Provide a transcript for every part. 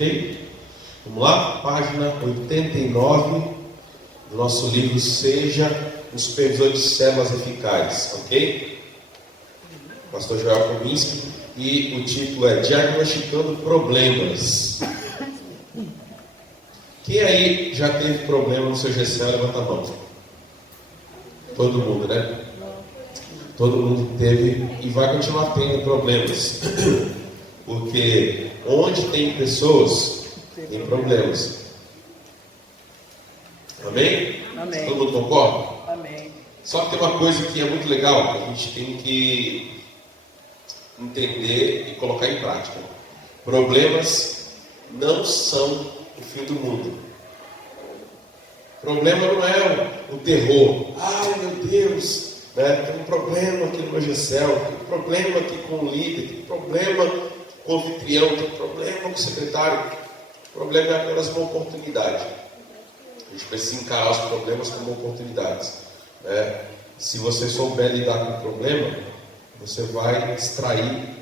Ok? Vamos lá? Página 89 do nosso livro Seja um Supervisor de Células Eficazes. Ok? Pastor Joel Kominski. E o título é Diagnosticando Problemas. Quem aí já teve problema no seu GCL? Levanta a mão. Todo mundo, né? Todo mundo teve e vai continuar tendo problemas. Porque onde tem pessoas, tem problemas. Amém? Amém. Todo mundo concorda? Amém. Só que tem uma coisa que é muito legal, que a gente tem que entender e colocar em prática. Problemas não são o fim do mundo. Problema não é o terror. Ai meu Deus, né? Tem um problema aqui no meu GCL, tem um problema aqui com o líder, tem um problema com o anfitrião, tem um problema com o secretário. O problema é apenas uma oportunidade. A gente precisa encarar os problemas como oportunidades, né? Se você souber lidar com o problema, você vai extrair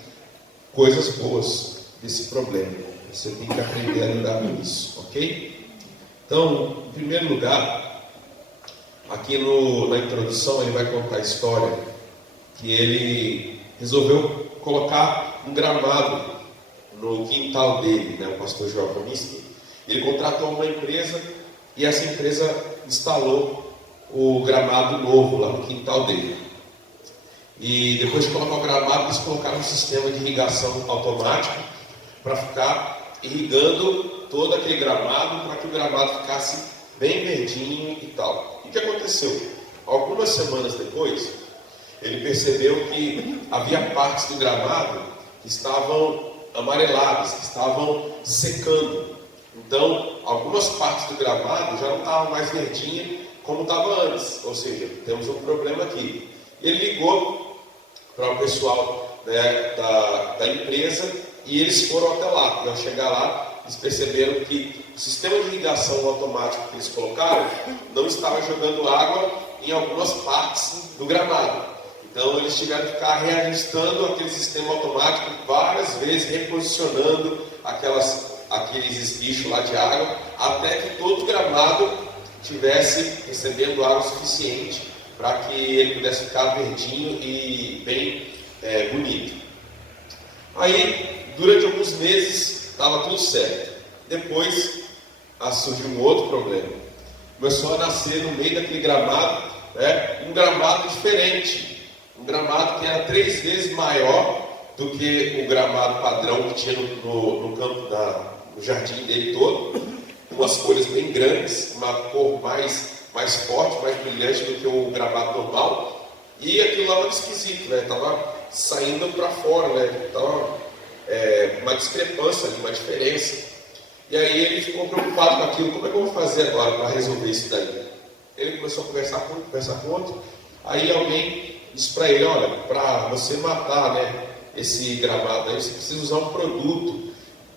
coisas boas desse problema. Você tem que aprender a lidar com isso, ok? Então, em primeiro lugar, aqui na introdução ele vai contar a história que ele resolveu colocar um gramado no quintal dele, né, o pastor Joel Kominski. Ele contratou uma empresa e essa empresa instalou o gramado novo lá no quintal dele. E depois de colocar o gramado, eles colocaram um sistema de irrigação automático para ficar irrigando todo aquele gramado, para que o gramado ficasse bem verdinho e tal. E o que aconteceu? Algumas semanas depois, ele percebeu que havia partes do gramado que estavam amareladas, que estavam secando. Então, algumas partes do gramado já não estavam mais verdinhas como estava antes. Ou seja, temos um problema aqui. Ele ligou para o pessoal, né, da empresa e eles foram até lá. E ao chegar lá, eles perceberam que o sistema de irrigação automático que eles colocaram não estava jogando água em algumas partes do gramado. Então eles tiveram que ficar reajustando aquele sistema automático várias vezes, reposicionando aqueles esguichos lá de água, até que todo o gramado estivesse recebendo água suficiente para que ele pudesse ficar verdinho e bem bonito. Aí, durante alguns meses, estava tudo certo. Depois, surgiu um outro problema. Começou a nascer no meio daquele gramado, né, um gramado diferente. Um gramado que era 3 vezes maior do que o gramado padrão que tinha no campo, no jardim dele todo. Umas folhas bem grandes, uma cor mais forte, mais brilhante do que o gramado normal. E aquilo lá estava esquisito, né? Estava saindo para fora, né? Estava uma discrepância, uma diferença. E aí ele ficou preocupado com aquilo. Como é que eu vou fazer agora para resolver isso daí? Ele começou a conversar com outro. Aí alguém disse para ele: olha, para você matar, né, esse gramado aí, você precisa usar um produto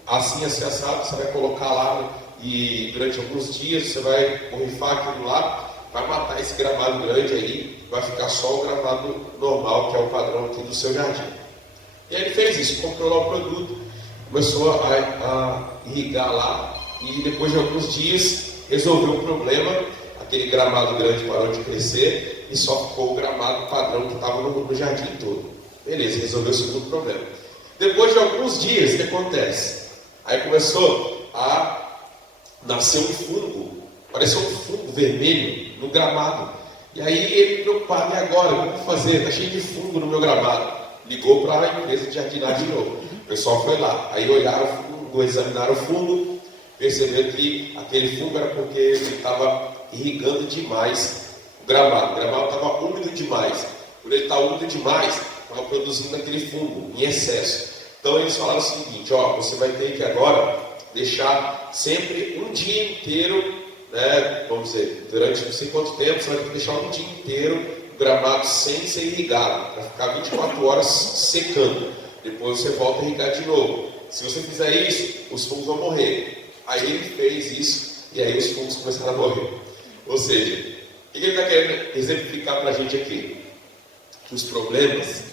assim, assado, você vai colocar lá, né, e durante alguns dias você vai borrifar aquilo lá, vai matar esse gramado grande aí, vai ficar só o gramado normal, que é o padrão aqui do seu jardim. E aí ele fez isso, comprou lá o produto, começou a irrigar lá, e depois de alguns dias resolveu o problema. Aquele gramado grande parou de crescer e só ficou o gramado padrão que estava no jardim todo. Beleza, resolveu o segundo problema. Depois de alguns dias, o que acontece? Aí começou a nasceu um fungo, pareceu um fungo vermelho no gramado. E aí ele preocupado: e agora? O que eu vou fazer? Está cheio de fungo no meu gramado. Ligou para a empresa de jardinagem de novo. O pessoal foi lá, aí olharam o fungo, examinaram o fungo, perceberam que aquele fungo era porque ele estava irrigando demais o gramado. O gramado estava úmido demais. Por ele estar úmido demais, estava produzindo aquele fungo em excesso. Então eles falaram o seguinte: ó, você vai ter que agora deixar sempre um dia inteiro, né, vamos dizer, durante não sei quanto tempo, você vai ter que deixar um dia inteiro o gramado sem ser irrigado, para ficar 24 horas secando. Depois você volta a irrigar de novo. Se você fizer isso, os fungos vão morrer. Aí ele fez isso e aí os fungos começaram a morrer. Ou seja, o que ele está querendo exemplificar para a gente aqui? Que os problemas,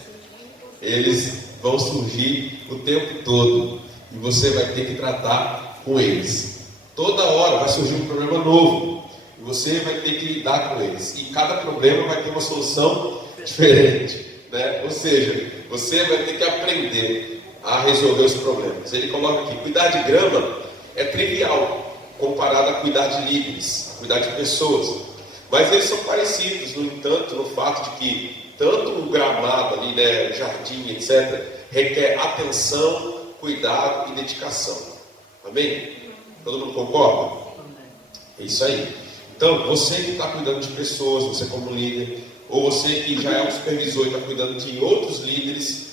eles vão surgir o tempo todo. E você vai ter que tratar com eles. Toda hora vai surgir um problema novo e você vai ter que lidar com eles. E cada problema vai ter uma solução diferente, né? Ou seja, você vai ter que aprender a resolver os problemas. Ele coloca aqui, cuidar de grama é trivial comparado a cuidar de líderes, a cuidar de pessoas. Mas eles são parecidos, no entanto, no fato de que tanto o gramado ali, né, jardim, etc., requer atenção, cuidado e dedicação. Amém? Todo mundo concorda? É isso aí. Então, você que está cuidando de pessoas, você como líder, ou você que já é um supervisor e está cuidando de outros líderes,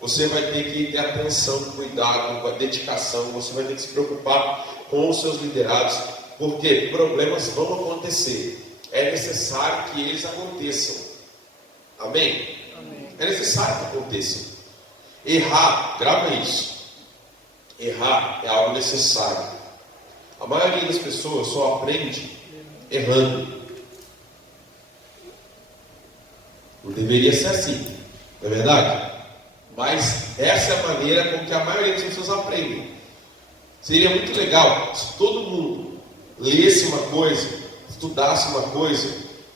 você vai ter que ter atenção, cuidado, dedicação, você vai ter que se preocupar com os seus liderados, porque problemas vão acontecer. É necessário que eles aconteçam. Amém? Amém. É necessário que aconteçam. Errar, grava isso. Errar é algo necessário. A maioria das pessoas só aprende errando. Não deveria ser assim, não é verdade? Mas essa é a maneira com que a maioria das pessoas aprendem. Seria muito legal se todo mundo lesse uma coisa, estudasse uma coisa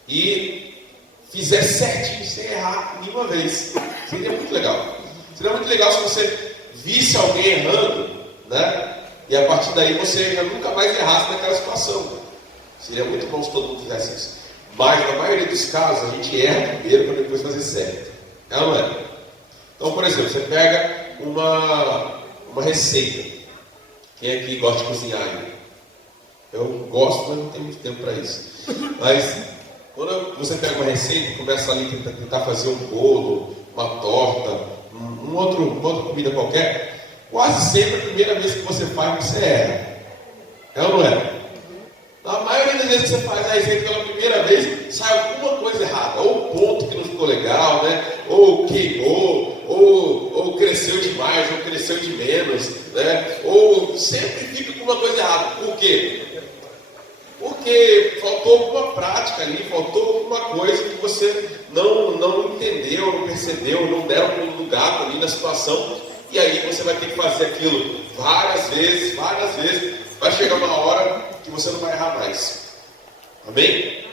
e fizesse certinho, sem errar nenhuma vez. Seria muito legal. Seria muito legal se você visse alguém errando, né? E a partir daí você já nunca mais errasse naquela situação. Seria muito bom se todo mundo fizesse isso. Mas na maioria dos casos a gente erra primeiro para depois fazer certo. É ou não é? Então, por exemplo, você pega uma receita. Quem aqui gosta de cozinhar? Eu gosto, mas não tenho muito tempo para isso. Mas quando você pega uma receita e começa ali a tentar fazer um bolo, uma torta, uma outra comida qualquer, quase sempre a primeira vez que você faz, você erra. É ou não é? Na maioria das vezes que você faz a receita pela primeira vez, sai alguma coisa errada. Ou o ponto que não ficou legal, né? Ou queimou, ou cresceu demais, ou cresceu de menos, né? Ou sempre fica com uma coisa errada. Por quê? Porque faltou alguma prática ali, faltou alguma coisa que você não entendeu, não percebeu, não deram um pulo do gato ali na situação. E aí você vai ter que fazer aquilo várias vezes. Vai chegar uma hora que você não vai errar mais. Amém?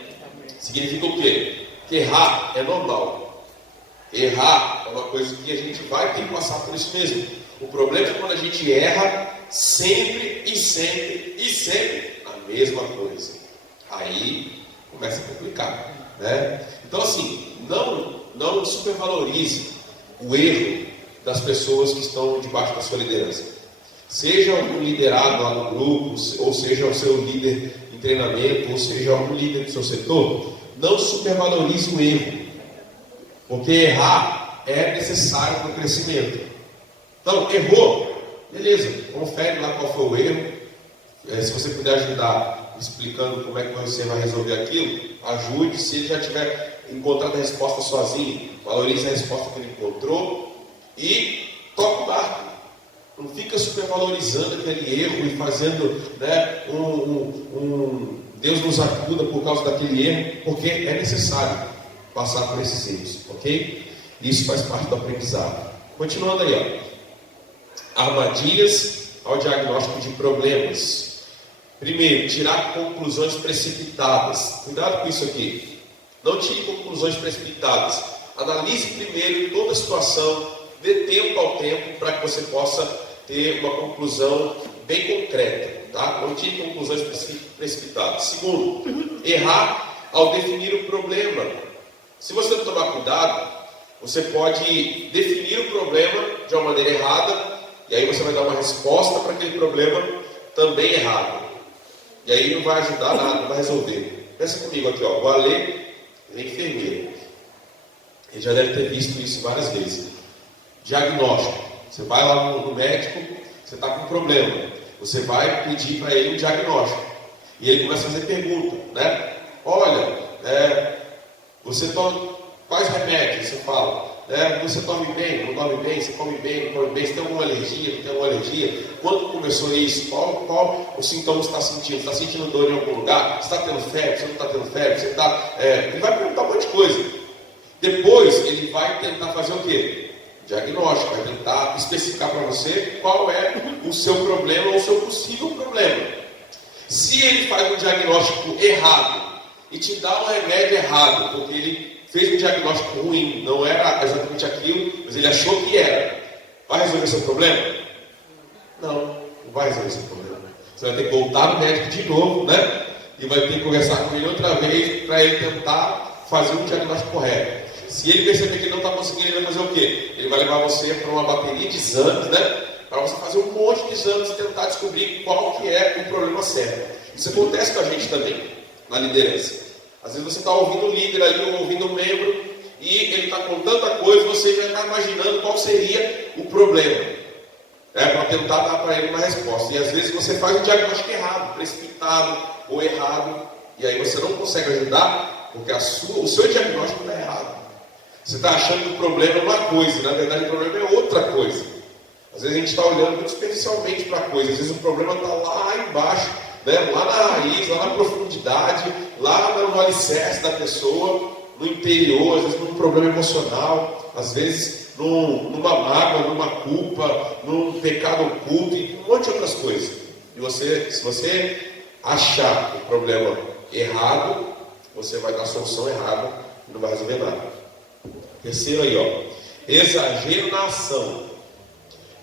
Significa o quê? Que errar é normal. Errar é uma coisa que a gente vai ter que passar por isso mesmo. O problema é quando a gente erra sempre a mesma coisa. Aí começa a complicar, né? Então assim, não supervalorize o erro das pessoas que estão debaixo da sua liderança. Seja um liderado lá no grupo, ou seja o seu líder em treinamento, ou seja um líder do seu setor, não supervalorize o erro, porque errar é necessário para o crescimento. Então, errou, beleza, confere lá qual foi o erro. Se você puder ajudar explicando como é que você vai resolver aquilo, ajude. Se ele já tiver encontrado a resposta sozinho, valorize a resposta que ele encontrou e toque o barco. Não fica supervalorizando aquele erro e fazendo, né, Deus nos acuda por causa daquele erro, porque é necessário passar por esses erros, ok? Isso faz parte do aprendizado. Continuando aí, ó. Armadilhas ao diagnóstico de problemas. Primeiro, tirar conclusões precipitadas. Cuidado com isso aqui. Não tire conclusões precipitadas. Analise primeiro toda a situação, dê tempo ao tempo para que você possa ter uma conclusão bem concreta, tá? Não tire conclusões precipitadas. Segundo, errar ao definir o problema. Se você não tomar cuidado, você pode definir o problema de uma maneira errada, e aí você vai dar uma resposta para aquele problema também errado. E aí não vai ajudar nada, não vai resolver. Pensa comigo aqui, ó. O Ale é enfermeiro. Ele já deve ter visto isso várias vezes. Diagnóstico. Você vai lá no médico, você está com um problema. Você vai pedir para ele um diagnóstico. E ele começa a fazer pergunta, né? Olha, você toma quais remédios? Você fala. Você dorme bem, não dorme bem? Você come bem, não come bem? Você tem alguma alergia, não tem alguma alergia? Quando começou isso? Qual o sintoma você está sentindo? Está sentindo dor em algum lugar? Você está tendo febre? Você não está tendo febre? Você ele vai perguntar um monte de coisa. Depois, ele vai tentar fazer o quê? diagnóstico, vai tentar especificar para você qual é o seu problema ou o seu possível problema. Se ele faz um diagnóstico errado e te dá um remédio errado, porque ele fez um diagnóstico ruim, não era exatamente aquilo, mas ele achou que era, vai resolver seu problema? Não vai resolver seu problema. Você vai ter que voltar no médico de novo, né? E vai ter que conversar com ele outra vez para ele tentar fazer um diagnóstico correto. Se ele perceber que ele não está conseguindo, ele vai fazer o quê? Ele vai levar você para uma bateria de exames, né? Para você fazer um monte de exames e tentar descobrir qual que é o problema certo. Isso acontece com a gente também, na liderança. Às vezes você está ouvindo o líder ali, ou ouvindo o membro, e ele está com tanta coisa, você já está imaginando qual seria o problema. Para tentar dar para ele uma resposta. E às vezes você faz um diagnóstico errado, precipitado ou errado, e aí você não consegue ajudar, porque o seu diagnóstico está errado. Você está achando que o problema é uma coisa, na verdade o problema é outra coisa. Às vezes a gente está olhando muito superficialmente para a coisa, às vezes o problema está lá embaixo, né? Lá na raiz, lá na profundidade, lá no alicerce da pessoa, no interior, às vezes num problema emocional, às vezes numa mágoa, numa culpa, num pecado oculto e um monte de outras coisas. E se você achar o problema errado, você vai dar a solução errada e não vai resolver nada. Terceiro aí, ó, exagero na ação.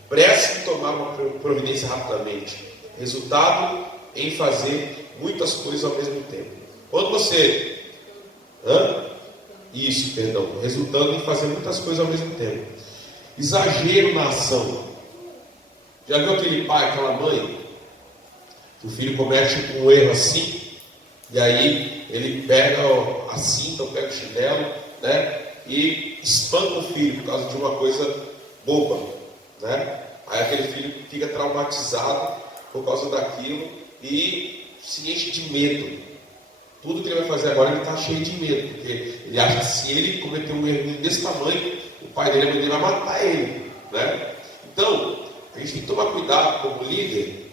Pressa em tomar uma providência rapidamente. Resultado em fazer muitas coisas ao mesmo tempo. Quando você... Resultando em fazer muitas coisas ao mesmo tempo. Exagero na ação. Já viu aquele pai, aquela mãe, que o filho comete um erro assim, e aí ele pega a cinta, ou pega o chinelo, né, e espanca o filho por causa de uma coisa boba, né? Aí aquele filho fica traumatizado por causa daquilo e se enche de medo. Tudo que ele vai fazer agora, ele está cheio de medo, porque ele acha que se ele cometer um erro desse tamanho, o pai dele, a mãe dele vai matar ele, né? Então, a gente tem que tomar cuidado como líder,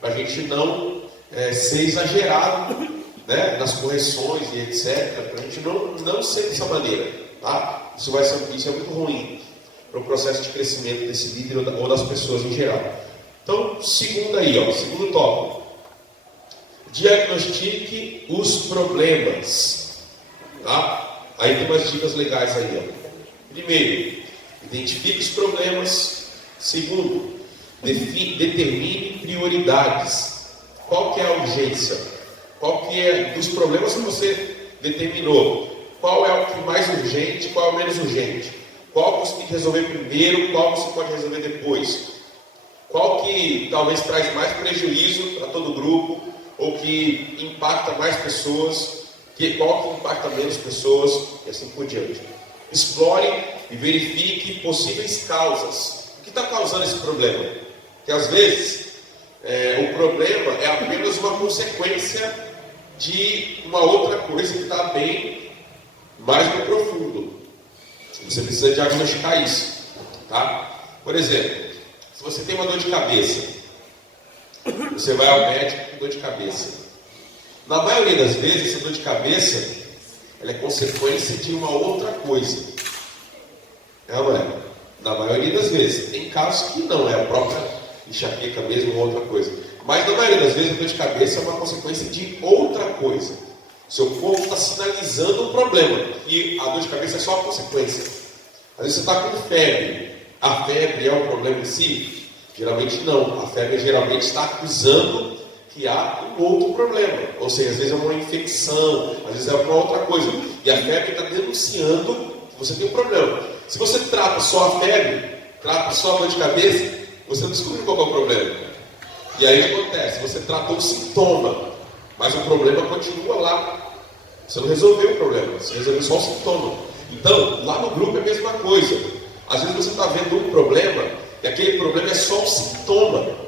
para a gente não ser exagerado, né, nas correções e etc., para a gente não ser dessa maneira, tá? Isso é muito ruim para o processo de crescimento desse líder ou das pessoas em geral. Então, segundo tópico. Diagnostique os problemas. Tá? Aí tem umas dicas legais aí. Ó. Primeiro, identifique os problemas. Segundo, determine prioridades. Qual que é a urgência? Qual que é dos problemas que você determinou? Qual é o que mais urgente, qual é o menos urgente? Qual que você tem que resolver primeiro, qual você pode resolver depois? Qual que talvez traz mais prejuízo para todo o grupo, ou que impacta mais pessoas, qual que impacta menos pessoas, e assim por diante. Explore e verifique possíveis causas. O que está causando esse problema? Porque às vezes o problema é apenas uma consequência de uma outra coisa que está bem mais no profundo. Você precisa diagnosticar isso, tá? Por exemplo, se você tem uma dor de cabeça, você vai ao médico com dor de cabeça. Na maioria das vezes, essa dor de cabeça ela é consequência de uma outra coisa. Não é? Na maioria das vezes. Tem casos que não, é a própria enxaqueca mesmo ou outra coisa. Mas na maioria das vezes, a dor de cabeça é uma consequência de outra coisa. Seu corpo está sinalizando um problema. E a dor de cabeça é só a consequência. Às vezes você está com febre. A febre é o problema em si? Geralmente não. A febre geralmente está acusando que há um outro problema. Ou seja, às vezes é uma infecção, às vezes é uma outra coisa. E a febre está denunciando que você tem um problema. Se você trata só a febre, trata só a dor de cabeça, você não descobre qual é o problema. E aí o que acontece? Você tratou o sintoma, mas o problema continua lá. Você não resolveu o problema, você resolveu só o sintoma. Então, lá no grupo é a mesma coisa. Às vezes você está vendo um problema, e aquele problema é só um sintoma.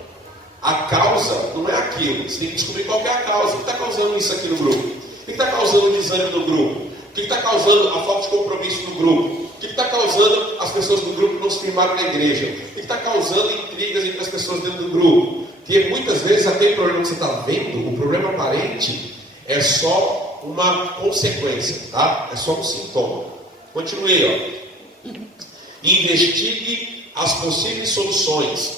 A causa não é aquilo. Você tem que descobrir qual é a causa. O que está causando isso aqui no grupo? O que está causando o desânimo no grupo? O que está causando a falta de compromisso no grupo? O que está causando as pessoas do grupo não se firmarem na igreja? O que está causando intrigas entre as pessoas dentro do grupo? Porque muitas vezes aquele problema que você está vendo, o problema aparente, é só uma consequência, tá? É só um sintoma. Continue, ó. Investigue as possíveis soluções.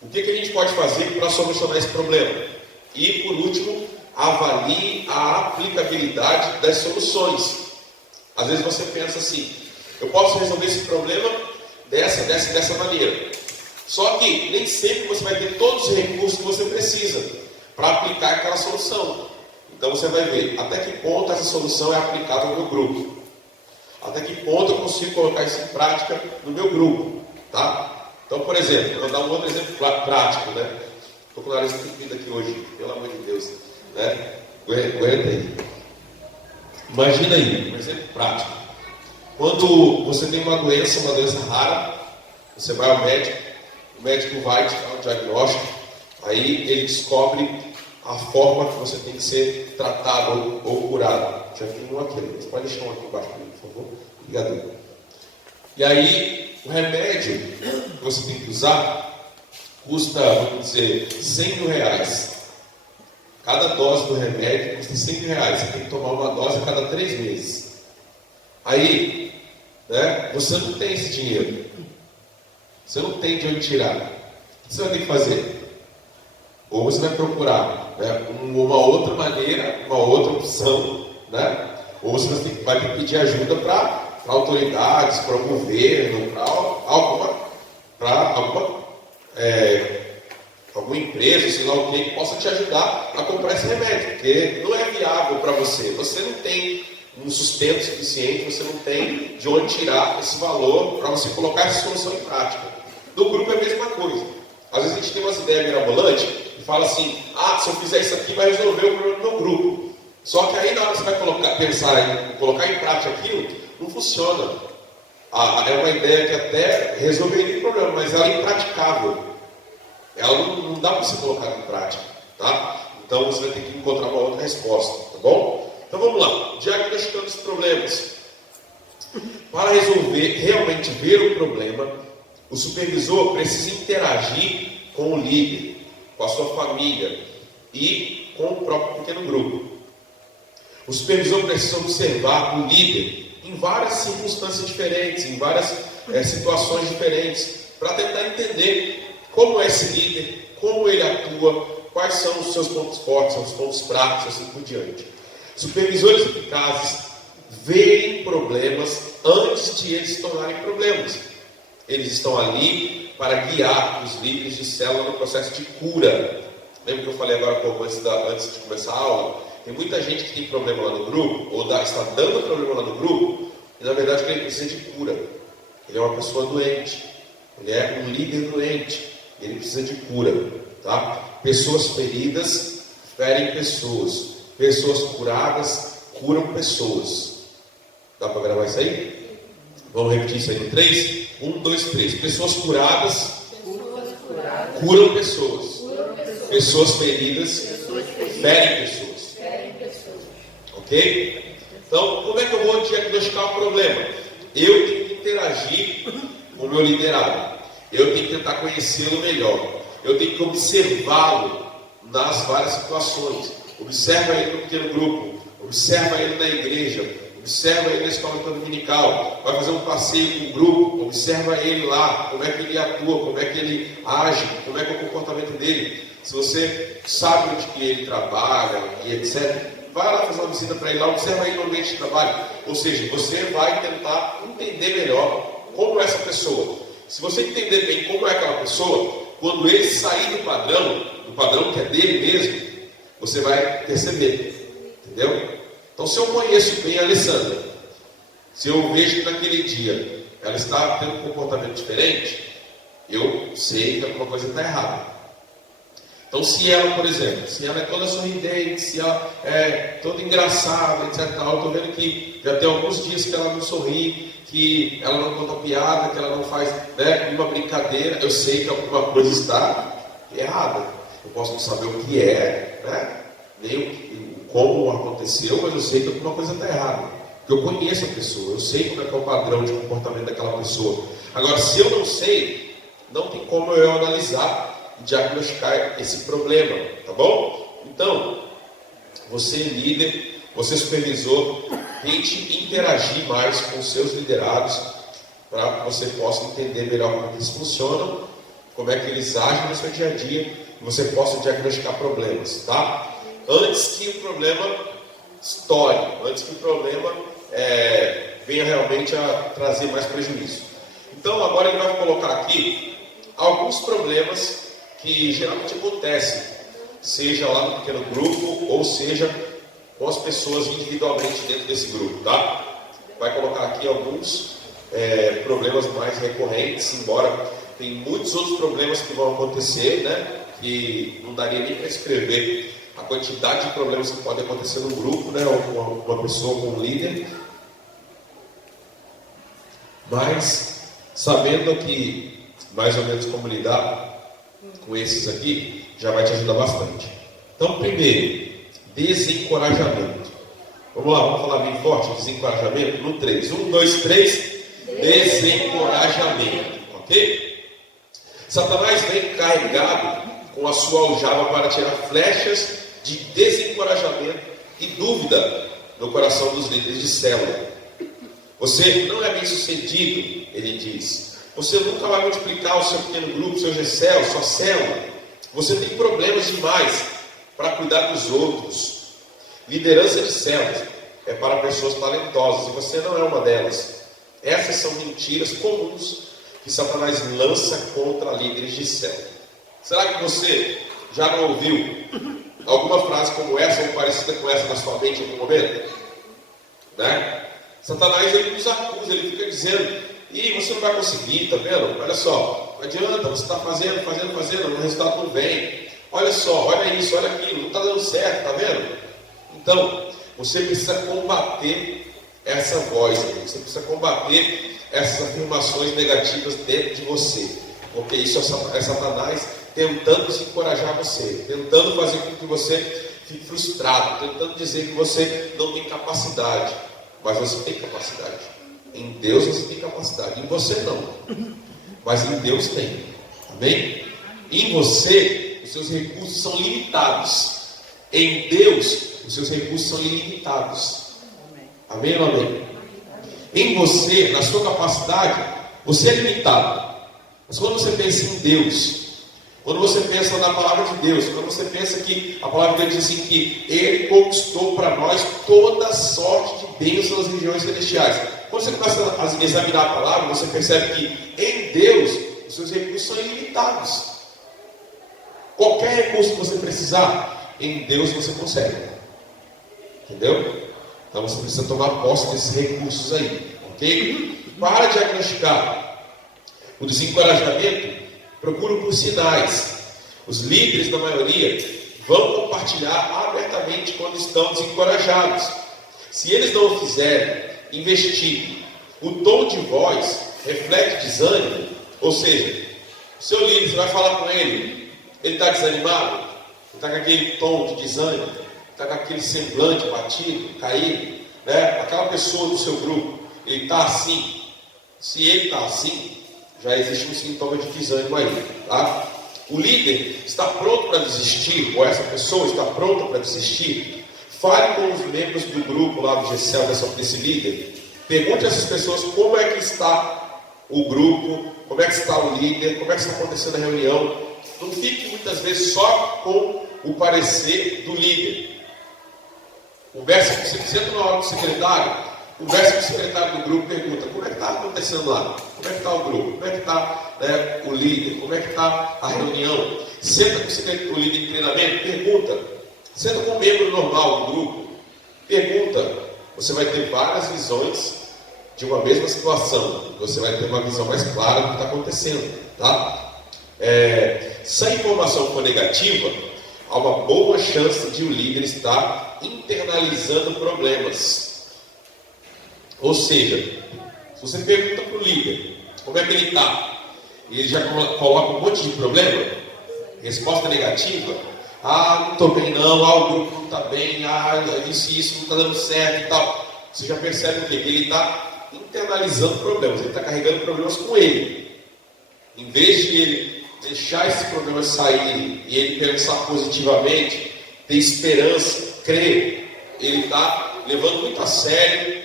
O que a gente pode fazer para solucionar esse problema? E, por último, avalie a aplicabilidade das soluções. Às vezes você pensa assim, eu posso resolver esse problema dessa maneira. Só que nem sempre você vai ter todos os recursos que você precisa para aplicar aquela solução. Então você vai ver até que ponto essa solução é aplicável no meu grupo. Até que ponto eu consigo colocar isso em prática no meu grupo. Tá? Então, por exemplo, eu vou dar um outro exemplo prático. Né? Estou com o nariz entupido aqui hoje, pelo amor de Deus. Né? Aguenta aí. Imagina aí, um exemplo prático. Quando você tem uma doença rara, você vai ao médico, o médico vai te dar um diagnóstico, aí ele descobre a forma que você tem que ser tratado ou curado. Já tem um aqui, você pode deixar um aqui embaixo para mim, por favor? Obrigado. E aí, o remédio que você tem que usar custa, vamos dizer, 100 mil reais. Cada dose do remédio custa 100 mil reais. Você tem que tomar uma dose a cada 3 meses. Aí, né, você não tem esse dinheiro. Você não tem de onde tirar. O que você vai ter que fazer? Ou você vai procurar, né, uma outra maneira, uma outra opção, né? Ou você vai ter que pedir ajuda para autoridades, para o governo, para alguma empresa, sei lá o que possa te ajudar a comprar esse remédio, porque não é viável para você. Você não tem um sustento suficiente, você não tem de onde tirar esse valor para você colocar essa solução em prática. No grupo é a mesma coisa. Às vezes a gente tem umas ideias mirabolantes e fala assim, se eu fizer isso aqui vai resolver o problema do meu grupo. Só que aí na hora que você vai pensar em colocar em prática aquilo, não funciona. É uma ideia que até resolveria o problema, mas ela é impraticável. Ela não dá para você colocar em prática, tá? Então você vai ter que encontrar uma outra resposta, tá bom? Então vamos lá, diagnosticando os problemas. Para realmente ver o problema, o supervisor precisa interagir com o líder, com a sua família e com o próprio pequeno grupo. O supervisor precisa observar o líder em várias circunstâncias diferentes, em várias situações diferentes, para tentar entender como é esse líder, como ele atua, quais são os seus pontos fortes, seus pontos fracos, assim por diante. Supervisores eficazes veem problemas antes de eles se tornarem problemas. Eles estão ali para guiar os líderes de célula no processo de cura. Lembra que eu falei agora há pouco, antes de começar a aula? Tem muita gente que tem problema lá no grupo, ou está dando problema lá no grupo, e na verdade ele precisa de cura. Ele é uma pessoa doente, ele é um líder doente, ele precisa de cura. Tá? Pessoas feridas ferem pessoas, pessoas curadas curam pessoas. Dá para gravar isso aí? Vamos repetir isso aí no 3? 1, 2, 3. Pessoas curadas curam pessoas. Pessoas feridas ferem pessoas. Ok? Então, como é que eu vou diagnosticar o problema? Eu tenho que interagir com o meu liderado. Eu tenho que tentar conhecê-lo melhor. Eu tenho que observá-lo nas várias situações. Observa ele no pequeno grupo. Observa ele na igreja. Observa ele na escola dominical. Vai fazer um passeio com o grupo. Observa ele lá. Como é que ele atua. Como é que ele age. Como é que é o comportamento dele. Se você sabe onde que ele trabalha e etc., vai lá fazer uma visita para ele lá, observa ele no ambiente de trabalho. Ou seja, você vai tentar entender melhor como é essa pessoa. Se você entender bem como é aquela pessoa, quando ele sair do padrão que é dele mesmo, você vai perceber. Entendeu? Então, se eu conheço bem a Alessandra, se eu vejo que naquele dia ela está tendo um comportamento diferente, eu sei que alguma coisa está errada. Então, se ela, por exemplo, se ela é toda sorridente, se ela é toda engraçada, etc., eu estou vendo que já tem alguns dias que ela não sorri, que ela não conta piada, que ela não faz, né, uma brincadeira, eu sei que alguma coisa está errada. Eu posso não saber o que é, né, nem como aconteceu, mas eu sei que alguma coisa está errada. Eu conheço a pessoa, eu sei como é que é o padrão de comportamento daquela pessoa. Agora, se eu não sei, não tem como eu analisar e diagnosticar esse problema, tá bom? Então, você líder, você supervisor, tente interagir mais com seus liderados, para que você possa entender melhor como eles funcionam, como é que eles agem no seu dia a dia, e você possa diagnosticar problemas, tá? Antes que o problema estoure, antes que o problema venha realmente a trazer mais prejuízo. Então agora ele vai colocar aqui alguns problemas que geralmente acontecem, seja lá no pequeno grupo, ou seja com as pessoas individualmente dentro desse grupo, tá? Vai colocar aqui alguns problemas mais recorrentes, embora tem muitos outros problemas que vão acontecer, né? Que não daria nem para escrever a quantidade de problemas que podem acontecer no grupo, né? Ou com uma pessoa, com um líder. Mas, sabendo aqui mais ou menos como lidar com esses aqui, já vai te ajudar bastante. Então, primeiro, desencorajamento. Vamos lá, vamos falar bem forte, desencorajamento? No 3. 1, 2, 3. Desencorajamento. Ok? Satanás vem carregado com a sua aljava para tirar flechas de desencorajamento e dúvida no coração dos líderes de célula. Você não é bem sucedido, ele diz. Você nunca vai multiplicar o seu pequeno grupo, seu GCL, sua célula. Você tem problemas demais para cuidar dos outros. Liderança de células é para pessoas talentosas e você não é uma delas. Essas são mentiras comuns que Satanás lança contra líderes de célula. Será que você já não ouviu alguma frase como essa ou parecida com essa na sua mente em algum momento? Né? Satanás ele nos acusa, ele fica dizendo: "Ih, você não vai conseguir, tá vendo? Olha só, não adianta, você está fazendo, o resultado não vem. Olha só, olha isso, olha aquilo, não está dando certo, tá vendo?" Então, você precisa combater essa voz, você precisa combater essas afirmações negativas dentro de você, porque isso é Satanás tentando desencorajar você, tentando fazer com que você fique frustrado, tentando dizer que você não tem capacidade, mas você tem capacidade. Em Deus você tem capacidade, em você não, mas em Deus tem. Amém? Em você, os seus recursos são limitados. Em Deus, os seus recursos são ilimitados. Amém ou amém? Em você, na sua capacidade, você é limitado. Mas quando você pensa em Deus, quando você pensa na palavra de Deus, quando você pensa que a palavra de Deus diz assim, que Ele conquistou para nós toda sorte de bênçãos nas regiões celestiais. Quando você começa a examinar a palavra, você percebe que em Deus, os seus recursos são ilimitados. Qualquer recurso que você precisar, em Deus você consegue. Entendeu? Então você precisa tomar posse desses recursos aí, ok? Para diagnosticar o desencorajamento, procure por sinais. Os líderes, na maioria, vão compartilhar abertamente quando estão desencorajados. Se eles não o fizerem, investigue. O tom de voz reflete desânimo, ou seja, o seu líder, você vai falar com ele está desanimado, ele está com aquele tom de desânimo, está com aquele semblante batido, caído, né? Aquela pessoa do seu grupo, ele está assim. Se ele está assim, já existe um sintoma de desânimo aí, tá? O líder está pronto para desistir, ou essa pessoa está pronta para desistir. Fale com os membros do grupo lá do GCL, desse líder. Pergunte a essas pessoas como é que está o grupo, como é que está o líder, como é que está acontecendo a reunião. Não fique muitas vezes só com o parecer do líder. Converse com você senta na hora do secretário, converse com o secretário do grupo, pergunta como é que está acontecendo lá, como é que está o grupo, como é que está o líder, como é que está a reunião. Senta com o líder de treinamento, pergunta. Senta com um membro normal do grupo, pergunta. Você vai ter várias visões de uma mesma situação, você vai ter uma visão mais clara do que está acontecendo, tá? Se a informação for negativa, há uma boa chance de o líder estar internalizando problemas. Ou seja, se você pergunta para o líder como é que ele está, e ele já coloca um monte de problema, resposta negativa: não estou bem não, o grupo não está bem, isso não está dando certo e tal. Você já percebe o quê? Que ele está internalizando problemas, ele está carregando problemas com ele. Em vez de ele deixar esses problemas saírem e ele pensar positivamente, ter esperança, crer, ele está levando muito a sério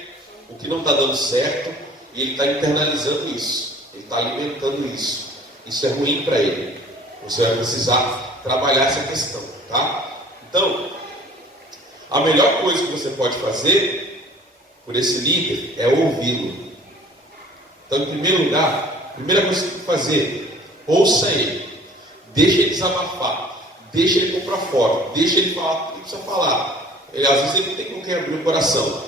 o que não está dando certo e ele está internalizando isso, ele está alimentando isso. Isso é ruim para ele. Você vai precisar trabalhar essa questão, tá? Então, a melhor coisa que você pode fazer por esse líder é ouvi-lo. Então, em primeiro lugar, a primeira coisa que você tem que fazer, ouça ele, deixa ele desabafar, deixa ele pôr para fora, deixa ele falar o que ele precisa falar. Às vezes ele não tem com quem abrir o coração,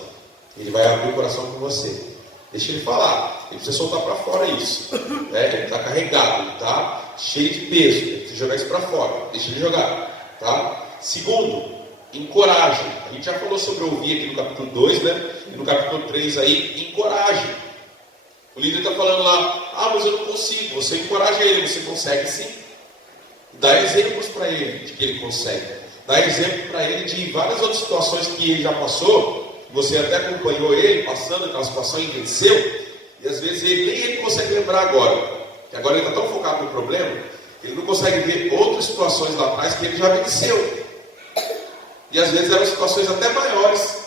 ele vai abrir o coração com você. Deixa ele falar, ele precisa soltar para fora isso, né? Ele está carregado, ele está cheio de peso, ele precisa jogar isso para fora, deixa ele jogar, tá? Segundo, encoraje. A gente já falou sobre ouvir aqui no capítulo 2, né? E no capítulo 3 aí, encoraje. O líder está falando lá, mas eu não consigo. Você encoraja ele, você consegue sim. Dá exemplos para ele de que ele consegue. Dá exemplo para ele de várias outras situações que ele já passou. Você até acompanhou ele passando aquela situação e venceu. E às vezes nem ele consegue lembrar agora. Porque agora ele está tão focado no problema, ele não consegue ver outras situações lá atrás que ele já venceu. E às vezes eram situações até maiores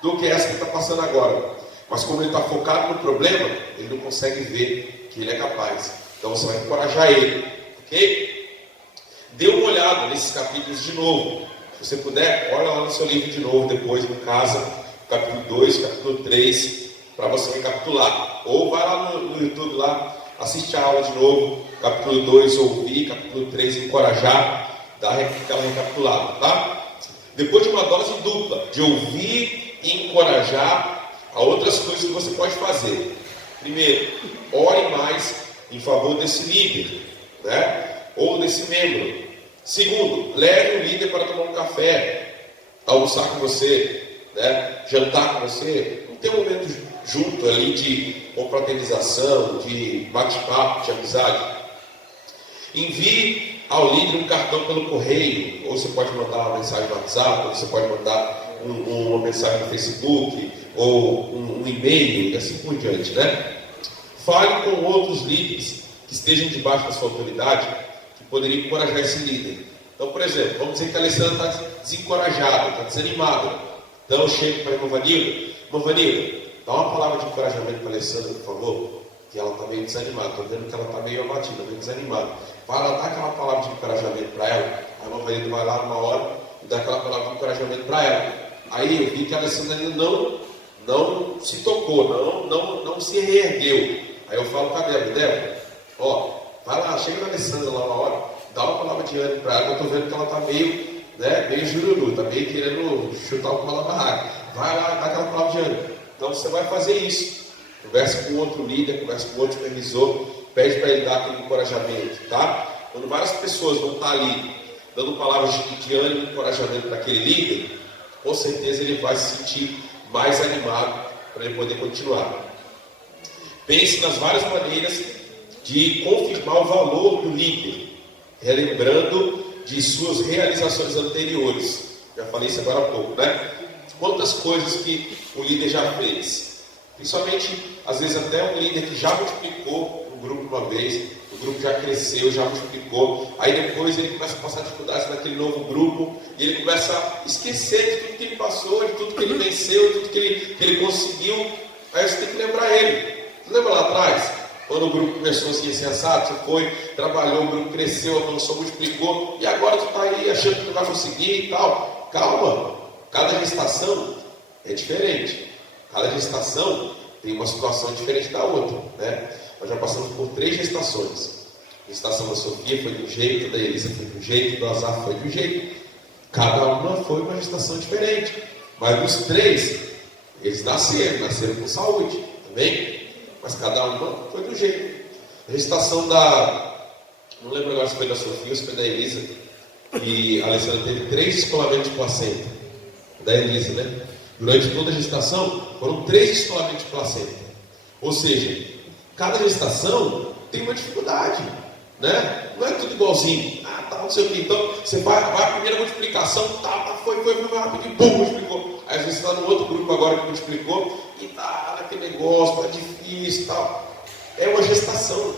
do que essa que está passando agora. Mas como ele está focado no problema, ele não consegue ver que ele é capaz. Então você vai encorajar ele, ok? Dê uma olhada nesses capítulos de novo. Se você puder, olha lá no seu livro de novo, depois em casa, capítulo 2, capítulo 3, para você recapitular. Ou vai lá no YouTube, lá, assiste a aula de novo, capítulo 2, ouvir, capítulo 3, encorajar, dá aquela recapitulada, tá? Depois de uma dose dupla, de ouvir e encorajar, há outras coisas que você pode fazer. Primeiro, ore mais em favor desse líder, né? Ou desse membro. Segundo, leve o líder para tomar um café, almoçar com você, né? Jantar com você. Não tem um momento junto ali de confraternização, de bate-papo, de amizade. Envie ao líder um cartão pelo correio, ou você pode mandar uma mensagem no WhatsApp, ou você pode mandar uma mensagem no Facebook, ou um e-mail, e assim por diante, né? Fale com outros líderes que estejam debaixo da sua autoridade, que poderiam encorajar esse líder. Então, por exemplo, vamos dizer que a Alessandra está desencorajada, está desanimada. Então eu chego para a irmã Vanila, dá uma palavra de encorajamento para a Alessandra, por favor, que ela está meio desanimada, estou vendo que ela está meio abatida, meio desanimada. Vai lá, dá aquela palavra de encorajamento para ela. A irmã Vanila vai lá numa hora e dá aquela palavra de encorajamento para ela. Aí eu vi que a Alessandra ainda não se tocou, não se reergueu. Aí eu falo, cadê a Débora? Vai lá, chega na Alessandra lá na hora, dá uma palavra de ânimo para ela, eu estou vendo que ela está meio jururu, está meio querendo chutar o pau na barraca. Vai lá, dá aquela palavra de ânimo. Então você vai fazer isso. Converse com outro líder, converse com outro supervisor, pede para ele dar aquele encorajamento, tá? Quando várias pessoas vão estar ali dando palavras de ânimo e encorajamento para aquele líder, com certeza ele vai se sentir mais animado para ele poder continuar. Pense nas várias maneiras de confirmar o valor do líder, relembrando de suas realizações anteriores. Já falei isso agora há pouco, né? Quantas coisas que o líder já fez. Principalmente, às vezes até um líder que já multiplicou um grupo uma vez, o grupo já cresceu, já multiplicou, aí depois ele começa a passar dificuldades naquele novo grupo, e ele começa a esquecer de tudo que ele passou, de tudo que ele venceu, de tudo que ele conseguiu. Aí você tem que lembrar ele. Você lembra lá atrás? Quando o grupo começou assim assado, você foi, trabalhou, o grupo cresceu, avançou, multiplicou, e agora tu está aí achando que não vai conseguir e tal. Calma, cada gestação é diferente. Cada gestação tem uma situação diferente da outra, né? Nós já passamos por 3 gestações. A gestação da Sofia foi de um jeito, da Elisa foi de um jeito, do Azar foi de um jeito. Cada uma foi uma gestação diferente. Mas dos 3, eles nasceram com saúde, também. Mas cada uma foi de um jeito. A gestação não lembro agora se foi da Sofia ou se foi da Elisa, e a Alessandra teve 3 descolamentos de placenta. Da Elisa, né? Durante toda a gestação, foram 3 descolamentos de placenta. Ou seja, cada gestação tem uma dificuldade, né? Não é tudo igualzinho. Não sei o que. Então, você vai a primeira multiplicação, foi rápido e pum, multiplicou. Aí às vezes você está no outro grupo agora que multiplicou e naquele negócio, tá difícil e tal. É uma gestação.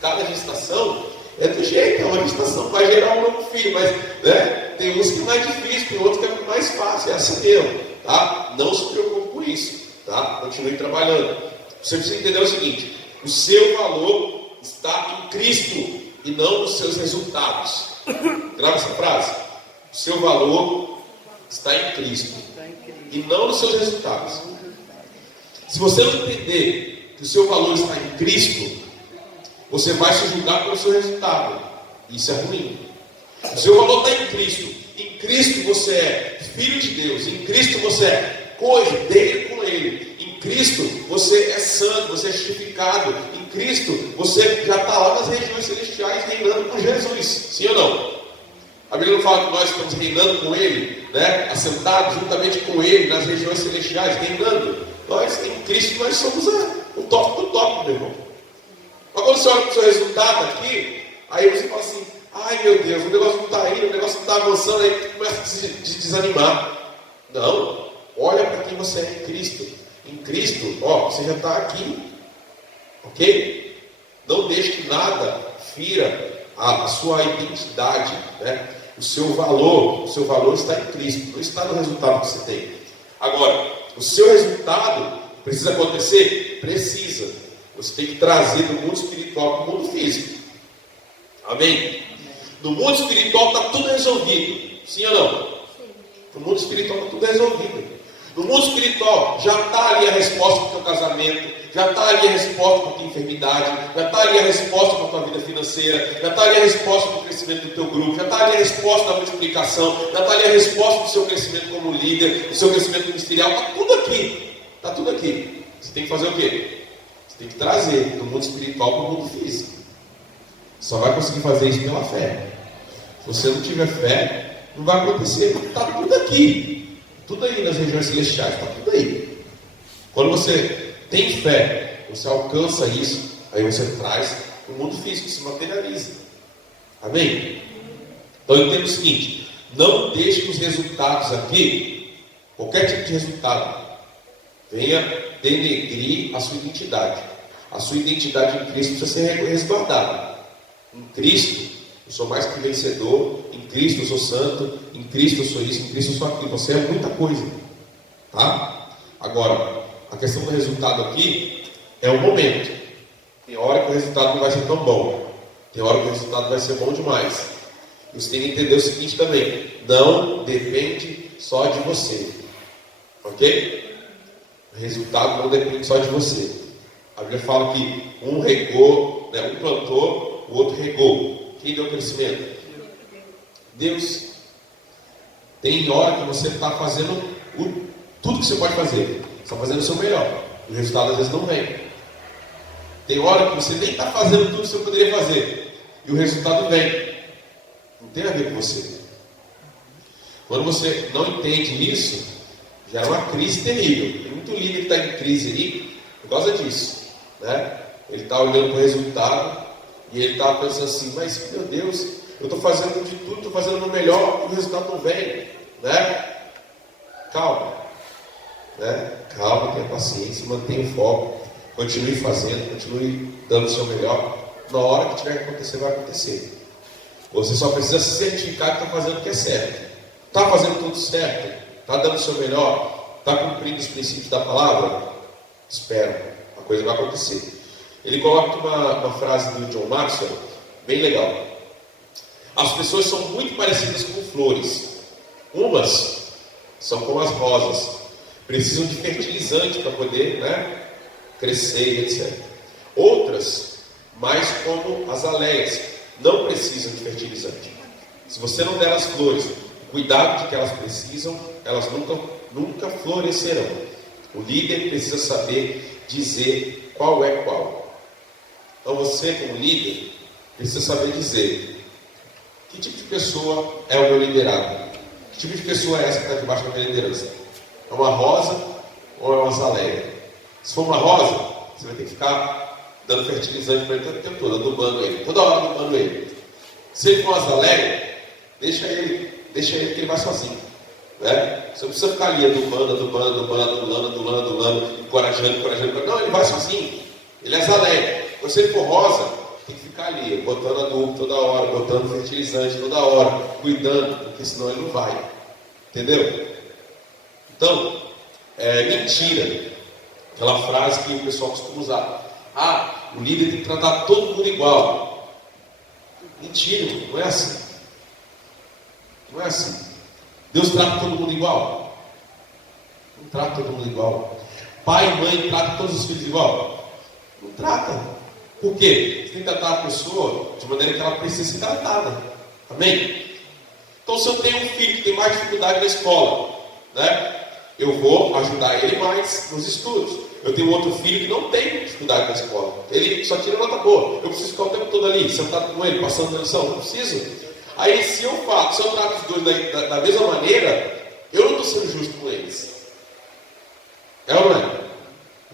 Cada gestação é do jeito, é uma gestação. Vai gerar um novo filho, mas né, tem uns que é mais difícil, tem outros que é mais fácil. É assim mesmo, tá? Não se preocupe com isso, tá? Continue trabalhando. Você precisa entender o seguinte: o seu valor está em Cristo e não nos seus resultados. Grava essa frase. O seu valor está em Cristo e não nos seus resultados. Se você não entender que o seu valor está em Cristo, você vai se julgar pelo seu resultado. Isso é ruim. O seu valor está em Cristo. Em Cristo você é filho de Deus. Em Cristo você é coisa dele com ele. Em Cristo você é santo, você é justificado. Em Cristo você já está lá nas regiões celestiais reinando com Jesus. Sim ou não? A Bíblia não fala que nós estamos reinando com ele, né? Assentados juntamente com ele nas regiões celestiais, reinando. Nós, em Cristo, nós somos o top do top, meu irmão. Mas quando você olha para o seu resultado aqui, aí você fala assim: ai meu Deus, o negócio não está indo, o negócio não está avançando, aí começa a se desanimar. Não, olha para quem você é em Cristo. Em Cristo, ó, você já está aqui, ok? Não deixe que nada fira a sua identidade, né? O seu valor está em Cristo, não está no resultado que você tem. Agora, o seu resultado precisa acontecer? Precisa. Você tem que trazer do mundo espiritual para o mundo físico. Amém? No mundo espiritual está tudo resolvido. Sim ou não? Sim. No mundo espiritual está tudo resolvido. No mundo espiritual já está ali a resposta para o teu casamento, já está ali a resposta para a tua enfermidade, já está ali a resposta para a tua vida financeira, já está ali a resposta para o crescimento do teu grupo, já está ali a resposta da multiplicação, já está ali a resposta do seu crescimento como líder, do seu crescimento ministerial. Está tudo aqui. Está tudo aqui. Você tem que fazer o quê? Você tem que trazer do mundo espiritual para o mundo físico. Só vai conseguir fazer isso pela fé. Se você não tiver fé, não vai acontecer. Está tudo aqui. Tudo aí nas regiões celestiais. Está tudo aí. Quando você tem fé, você alcança isso, aí você traz para o mundo físico, se materializa. Amém? Então entenda o seguinte: não deixe que os resultados aqui, qualquer tipo de resultado, venha denegrir a sua identidade. A sua identidade em Cristo precisa ser resguardada. Em Cristo eu sou mais que vencedor. Em Cristo eu sou santo. Em Cristo eu sou isso. Em Cristo eu sou aquilo. Você é muita coisa, tá? Agora, a questão do resultado aqui é o momento. Tem hora que o resultado não vai ser tão bom. Tem hora que o resultado vai ser bom demais. E você tem que entender o seguinte também: não depende só de você. Ok? O resultado não depende só de você. A Bíblia fala que um regou, né, um plantou, o outro regou. Quem deu crescimento? Deus. Tem hora que você está fazendo tudo que você pode fazer. Você está fazendo o seu melhor. O resultado às vezes não vem. Tem hora que você nem está fazendo tudo que você poderia fazer. E o resultado vem. Não tem a ver com você. Quando você não entende isso, gera uma crise terrível. Tem muito líder que está em crise ali por causa disso, né? Ele está olhando para o resultado e ele está pensando assim: mas meu Deus, eu estou fazendo de tudo, estou fazendo o melhor e o resultado não vem, né? Calma, né? Calma, tenha paciência, mantenha o foco, continue fazendo, continue dando o seu melhor. Na hora que tiver que acontecer, vai acontecer. Você só precisa se certificar que está fazendo o que é certo. Está fazendo tudo certo? Está dando o seu melhor? Está cumprindo os princípios da palavra? Espera, a coisa vai acontecer. Ele coloca uma frase do John Maxwell, bem legal. As pessoas são muito parecidas com flores. Umas são como as rosas, precisam de fertilizante para poder, né, crescer e etc. Outras, mais como as aléias, não precisam de fertilizante. Se você não der as flores o cuidado de que elas precisam, elas nunca florescerão. O líder precisa saber dizer qual é qual. Então você, como líder, precisa saber dizer: que tipo de pessoa é o meu liderado? Que tipo de pessoa é essa que está debaixo da minha liderança? É uma rosa ou é uma azaleia? Se for uma rosa, você vai ter que ficar dando fertilizante para ele o tempo todo, adubando ele, toda hora adubando ele. Se ele for uma azaleia, deixa ele que ele vai sozinho, né? Você não precisa ficar ali adubando, encorajando. Não, ele vai sozinho. Ele é azaleia. Se ele for rosa, tem que ficar ali, botando adubo toda hora, botando fertilizante toda hora, cuidando, porque senão ele não vai. Entendeu? Então, é mentira Aquela frase que o pessoal costuma usar. Ah, o líder tem que tratar todo mundo igual. Mentira, não é assim. Não é assim. Deus trata todo mundo igual? Não trata todo mundo igual. Pai e mãe tratam todos os filhos igual? Não trata. Por quê? Você tem que tratar a pessoa de maneira que ela precisa ser tratada. Amém? Então, se eu tenho um filho que tem mais dificuldade na escola, né, eu vou ajudar ele mais nos estudos. Eu tenho outro filho que não tem dificuldade na escola. Ele só tira nota boa. Eu preciso ficar o tempo todo ali, sentado com ele, passando a lição. Não preciso. Aí, se eu trato os dois da mesma maneira, eu não estou sendo justo com eles. É ou não é?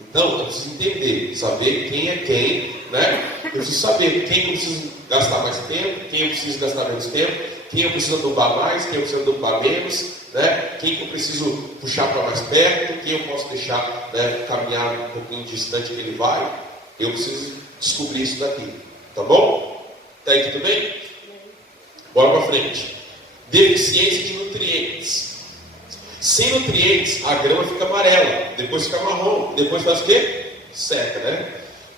Então, eu preciso entender, saber quem é quem, né? Eu preciso saber quem eu preciso gastar mais tempo, quem eu preciso gastar menos tempo, quem eu preciso adubar mais, quem eu preciso adubar menos, né? Quem que eu preciso puxar para mais perto, quem eu posso deixar, né, caminhar um pouquinho distante que ele vai. Eu preciso descobrir isso daqui. Tá bom? Tá aí tudo bem? Bora para frente. Deficiência de nutrientes. Sem nutrientes, a grama fica amarela, depois fica marrom, depois faz o quê? Seca, né?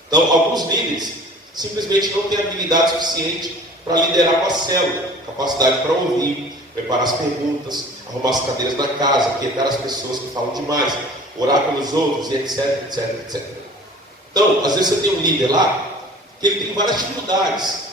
Então, alguns líderes simplesmente não têm habilidade suficiente para liderar uma célula, capacidade para ouvir, preparar as perguntas, arrumar as cadeiras na casa, aquietar as pessoas que falam demais, orar pelos outros, e etc, etc, etc. Então, às vezes você tem um líder lá, que ele tem várias dificuldades,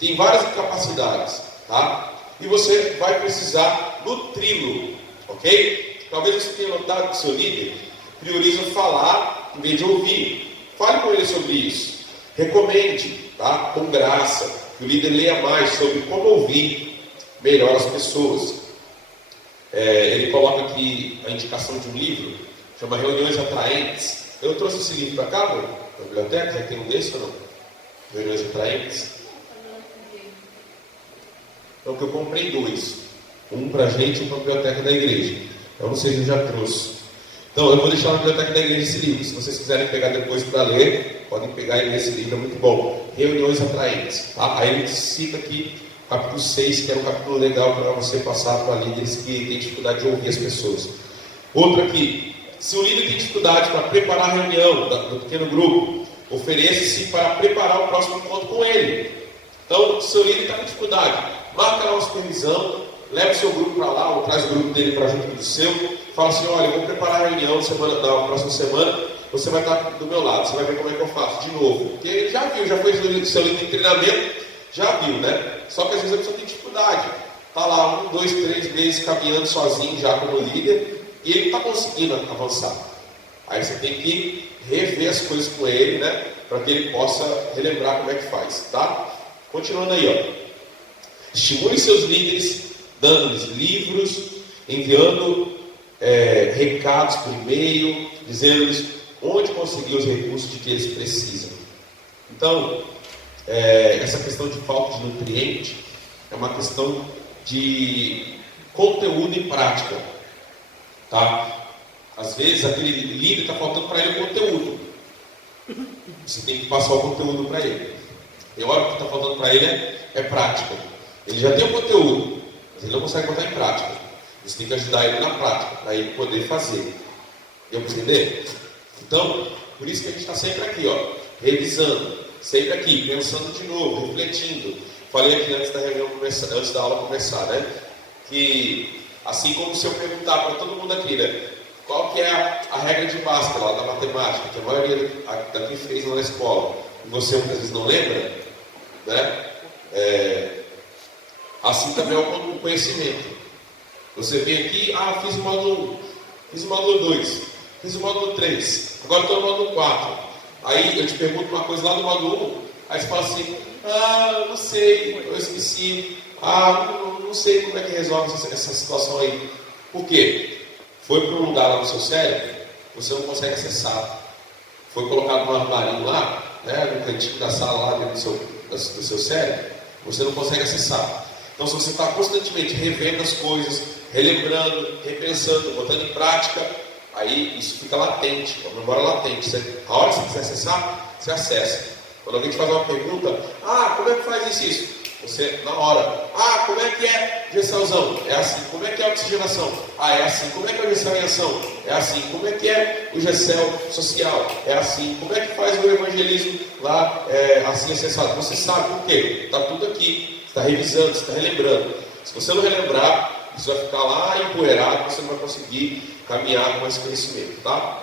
tem várias incapacidades, tá? E você vai precisar nutri-lo, ok? Talvez você tenha notado que o seu líder prioriza falar em vez de ouvir. Fale com ele sobre isso. Recomende, tá? Com graça. Que o líder leia mais sobre como ouvir melhor as pessoas. Ele coloca aqui a indicação de um livro, chama Reuniões Atraentes. Eu trouxe esse livro para cá, na biblioteca, já tem um desse ou não? Reuniões Atraentes. Então, que eu comprei 2. Um para a gente e um para a biblioteca da igreja. Eu não sei se eu já trouxe. Então, eu vou deixar na biblioteca da igreja esse livro. Se vocês quiserem pegar depois para ler, podem pegar e ler esse livro, é muito bom. Reuniões Atraentes. Tá? Aí ele cita aqui o capítulo 6, que é um capítulo legal para você passar para líderes que têm dificuldade de ouvir as pessoas. Outro aqui. Se o líder tem dificuldade para preparar a reunião do pequeno grupo, ofereça-se para preparar o próximo encontro com ele. Então, se o seu líder está com dificuldade, marca lá uma supervisão, leva o seu grupo para lá, ou traz o grupo dele para junto do seu, fala assim, olha, eu vou preparar a reunião da próxima semana, você vai estar do meu lado, você vai ver como é que eu faço, de novo. Porque ele já viu, já foi seu líder em treinamento, já viu, né? Só que às vezes a pessoa tem dificuldade. Está lá 1, 2, 3 meses caminhando sozinho já como líder, e ele não está conseguindo avançar. Aí você tem que rever as coisas com ele, né? Para que ele possa relembrar como é que faz, tá? Continuando aí, ó. Estimule seus líderes, dando-lhes livros, enviando recados por e-mail, dizendo-lhes onde conseguir os recursos de que eles precisam. Então, essa questão de falta de nutriente é uma questão de conteúdo e prática. Tá? Às vezes, aquele líder está faltando para ele o conteúdo. Você tem que passar o conteúdo para ele. E a hora que está faltando para ele é prática. Ele já tem o conteúdo, mas ele não consegue botar em prática. Você tem que ajudar ele na prática, para ele poder fazer. Deu para entender? Então, por isso que a gente está sempre aqui, ó, revisando, sempre aqui, pensando de novo, refletindo. Falei aqui antes da reunião começar, antes da aula começar, né? Que assim como se eu perguntar para todo mundo aqui, né? Qual que é a regra de Bhaskara lá da matemática, que a maioria daqui fez lá na escola, e você muitas vezes não lembra, né? Assim também é o conhecimento. Você vem aqui, fiz o módulo 1, fiz o módulo 2, fiz o módulo 3, agora estou no módulo 4. Aí eu te pergunto uma coisa lá do módulo 1, aí você fala assim, não sei, eu esqueci, não sei como é que resolve essa situação aí. Por quê? Foi para um lugar lá no seu cérebro, você não consegue acessar. Foi colocado num armarinho lá, né, no cantinho da sala lá dentro do seu cérebro, você não consegue acessar. Então, se você está constantemente revendo as coisas, relembrando, repensando, botando em prática, aí isso fica latente, uma memória latente. A hora que você quiser acessar, você acessa. Quando alguém te faz uma pergunta, como é que faz isso? Você, na hora, como é que é Gessalzão? É assim. Como é que é a oxigenação? É assim. Como é que é o Gessel em ação? É assim. Como é que é o Gessel social? É assim. Como é que faz o evangelismo lá? Assim, acessado. Você sabe por quê? Está tudo aqui. Você está revisando, você está relembrando. Se você não relembrar, isso vai ficar lá empoeirado, você não vai conseguir caminhar com esse conhecimento, tá?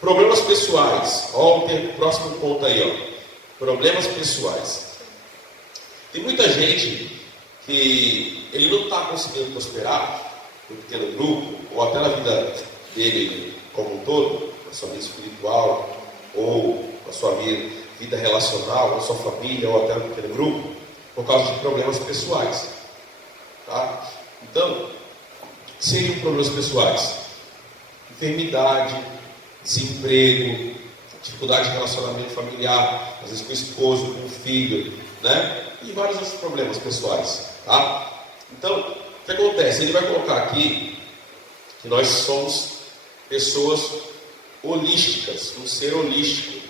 Problemas pessoais. Olha o próximo ponto aí, ó. Problemas pessoais. Tem muita gente que ele não está conseguindo prosperar no pequeno grupo, ou até na vida dele como um todo, na sua vida espiritual, ou na sua vida relacional, na sua família, ou até no pequeno grupo, por causa de problemas pessoais. Tá? Então, o que seriam problemas pessoais? Enfermidade, desemprego, dificuldade de relacionamento familiar, às vezes com o esposo, com o filho, né? E vários outros problemas pessoais, tá? Então, o que acontece? Ele vai colocar aqui que nós somos pessoas holísticas, um ser holístico,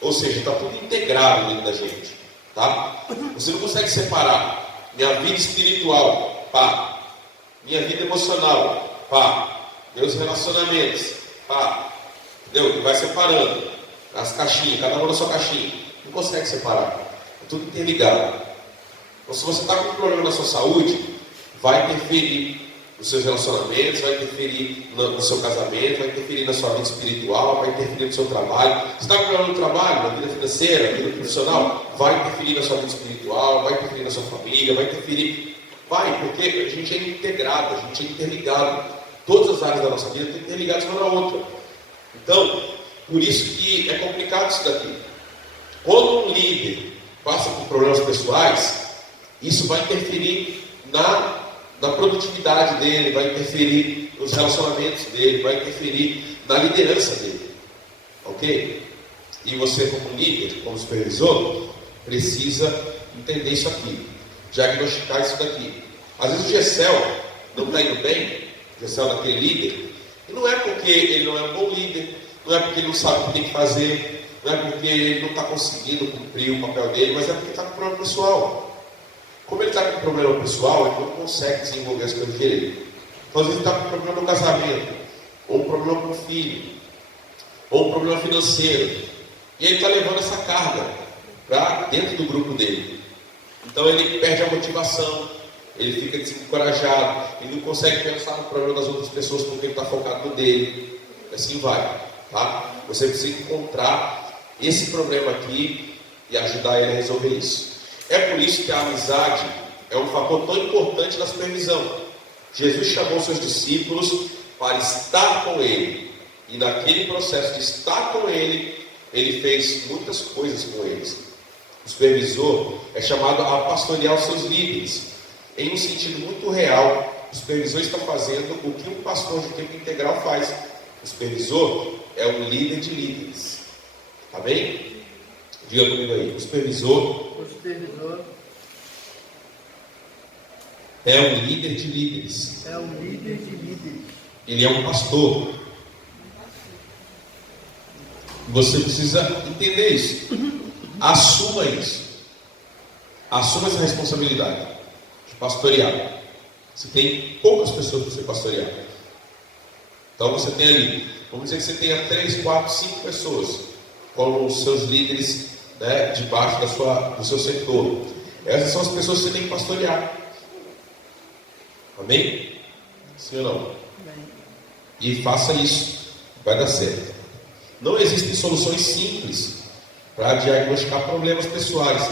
ou seja, está tudo integrado dentro da gente, tá? Você não consegue separar minha vida espiritual, minha vida emocional, meus relacionamentos, entendeu? Vai separando as caixinhas, cada uma na sua caixinha, não consegue separar. Tudo interligado. Então, se você está com um problema na sua saúde, vai interferir nos seus relacionamentos, vai interferir no seu casamento, vai interferir na sua vida espiritual, vai interferir no seu trabalho. Se está com problema no trabalho, na vida financeira, na vida profissional, vai interferir na sua vida espiritual, vai interferir na sua família, vai interferir. Porque a gente é integrado, a gente é interligado. Todas as áreas da nossa vida estão interligadas uma na outra. Então, por isso que é complicado isso daqui. Quando um líder passa por problemas pessoais, isso vai interferir na produtividade dele, vai interferir nos relacionamentos dele, vai interferir na liderança dele, ok? E você, como líder, como supervisor, precisa entender isso aqui, diagnosticar isso daqui. Às vezes o Gessel não está indo bem, o Gessel daquele líder, e não é porque ele não é um bom líder, não é porque ele não sabe o que tem que fazer, não é porque ele não está conseguindo cumprir o papel dele, mas é porque está com problema pessoal. Como ele está com problema pessoal, ele não consegue desenvolver as coisas direito. Então, às vezes, ele está com problema no casamento, ou um problema com o filho, ou um problema financeiro. E ele está levando essa carga para dentro do grupo dele. Então, ele perde a motivação, ele fica desencorajado, ele não consegue pensar no problema das outras pessoas porque ele está focado no dele. E assim vai. Tá? Você precisa encontrar esse problema aqui e ajudar ele a resolver isso. É por isso que a amizade é um fator tão importante na supervisão. Jesus chamou seus discípulos para estar com ele, e naquele processo de estar com ele, ele fez muitas coisas com eles. O supervisor é chamado a pastorear os seus líderes. Em um sentido muito real, o supervisor está fazendo o que um pastor de tempo integral faz. O supervisor é um líder de líderes. Amém? Diga comigo aí. O supervisor é um líder de líderes. É um líder de líderes. Ele é um pastor. Você precisa entender isso. Assuma isso. Assuma essa responsabilidade de pastorear. Você tem poucas pessoas para você pastorear. Então você tem ali, vamos dizer que você tenha 3, 4, 5 pessoas como os seus líderes, né, debaixo do seu setor. Essas são as pessoas que você tem que pastorear. Amém? Sim ou não? E faça isso, vai dar certo. Não existem soluções simples para diagnosticar problemas pessoais.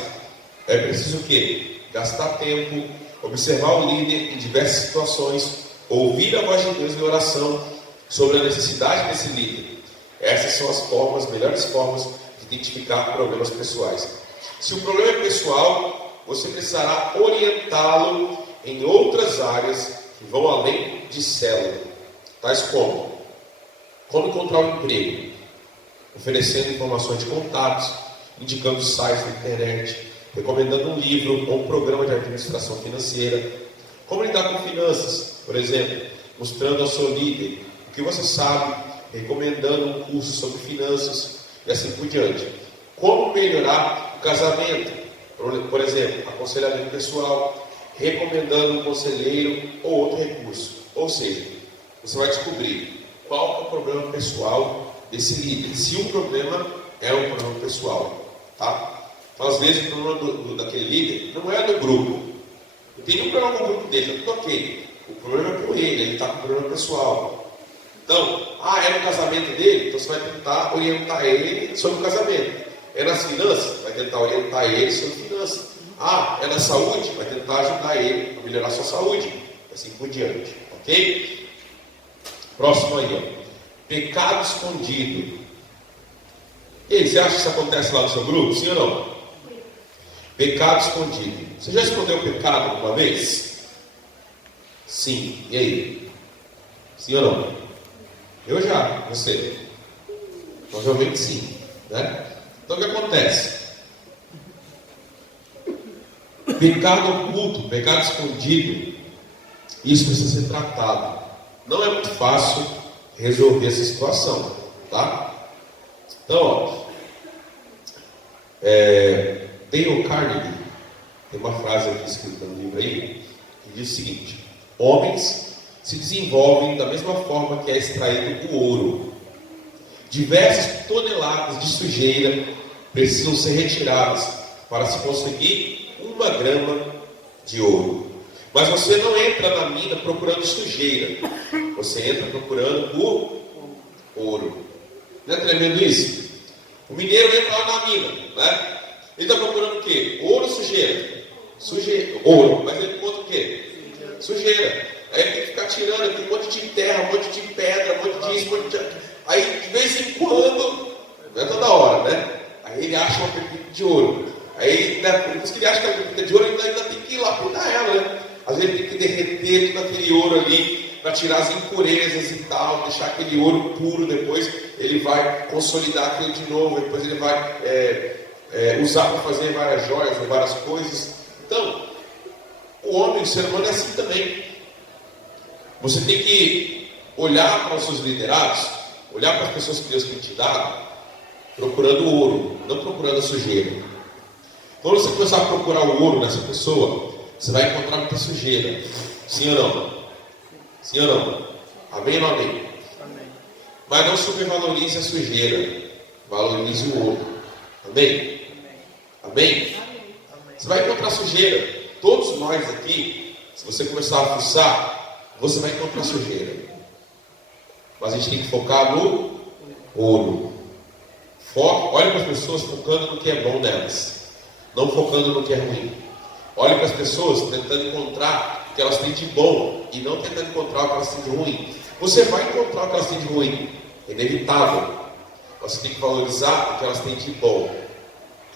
É preciso o quê? Gastar tempo, observar o líder em diversas situações, ouvir a voz de Deus em oração sobre a necessidade desse líder. Essas são as melhores formas de identificar problemas pessoais. Se o problema é pessoal, você precisará orientá-lo em outras áreas que vão além de célula, tais como encontrar um emprego, oferecendo informações de contatos, indicando sites na internet, recomendando um livro ou um programa de administração financeira, como lidar com finanças, por exemplo, mostrando ao seu líder o que você sabe, recomendando um curso sobre finanças e assim por diante. Como melhorar o casamento, Por exemplo, aconselhamento pessoal, recomendando um conselheiro ou outro recurso. Ou seja, você vai descobrir qual é o problema pessoal desse líder. Se o problema é um problema pessoal, tá? Então, às vezes, o problema daquele líder não é do grupo. Não tem nenhum problema com o grupo dele, está tudo ok. O problema é com ele está com problema pessoal. Então, é no casamento dele, então você vai tentar orientar ele sobre o casamento. É nas finanças, vai tentar orientar ele sobre finanças. É na saúde, vai tentar ajudar ele a melhorar a sua saúde. Assim por diante, ok? Próximo aí, ó. Pecado escondido. E aí, você acha que isso acontece lá no seu grupo? Sim ou não? Pecado escondido. Você já escondeu o pecado alguma vez? Sim. E aí? Sim ou não? Eu já. Você? Provavelmente sim. Né? Então o que acontece? Pecado oculto, pecado escondido, isso precisa ser tratado. Não é muito fácil resolver essa situação. Tá? Então, ó. Dale Carnegie tem uma frase aqui escrita no livro aí que diz o seguinte: homens se desenvolvem da mesma forma que é extraído o ouro. Diversas toneladas de sujeira precisam ser retiradas para se conseguir 1 grama de ouro. Mas você não entra na mina procurando sujeira, você entra procurando o ouro. Não é tremendo isso? O mineiro entra lá na mina, né? Ele está procurando o quê? Ouro ou sujeira? Sujeira. Ouro. Mas ele encontra o quê? Sujeira. Aí ele tem que ficar tirando, tem um monte de terra, um monte de pedra, um monte disso, um monte de... Aí, de vez em quando, não é toda hora, né? Aí ele acha uma pepita de ouro. Aí, né, por isso que ele acha que a pepita de ouro, ele ainda tem que ir lá pintar ela, né? Às vezes ele tem que derreter todo aquele ouro ali, para tirar as impurezas e tal, deixar aquele ouro puro. Depois ele vai consolidar aquilo de novo, depois ele vai usar para fazer várias joias, várias coisas. Então, o homem, o ser humano é assim também. Você tem que olhar para os seus liderados, olhar para as pessoas que Deus tem te dado, procurando o ouro, não procurando a sujeira. Quando você começar a procurar o ouro nessa pessoa, você vai encontrar muita sujeira. Sim ou não? Sim ou não? Amém ou não amém? Amém. Mas não supervalorize a sujeira, valorize o ouro. Amém? Amém? Você vai encontrar sujeira. Todos nós aqui, se você começar a fuçar, você vai encontrar sujeira. Mas a gente tem que focar no ouro. Olhe para as pessoas focando no que é bom nelas, não focando no que é ruim. Olhe para as pessoas tentando encontrar o que elas têm de bom e não tentando encontrar o que elas têm de ruim. Você vai encontrar o que elas têm de ruim, é inevitável. Você tem que valorizar o que elas têm de bom.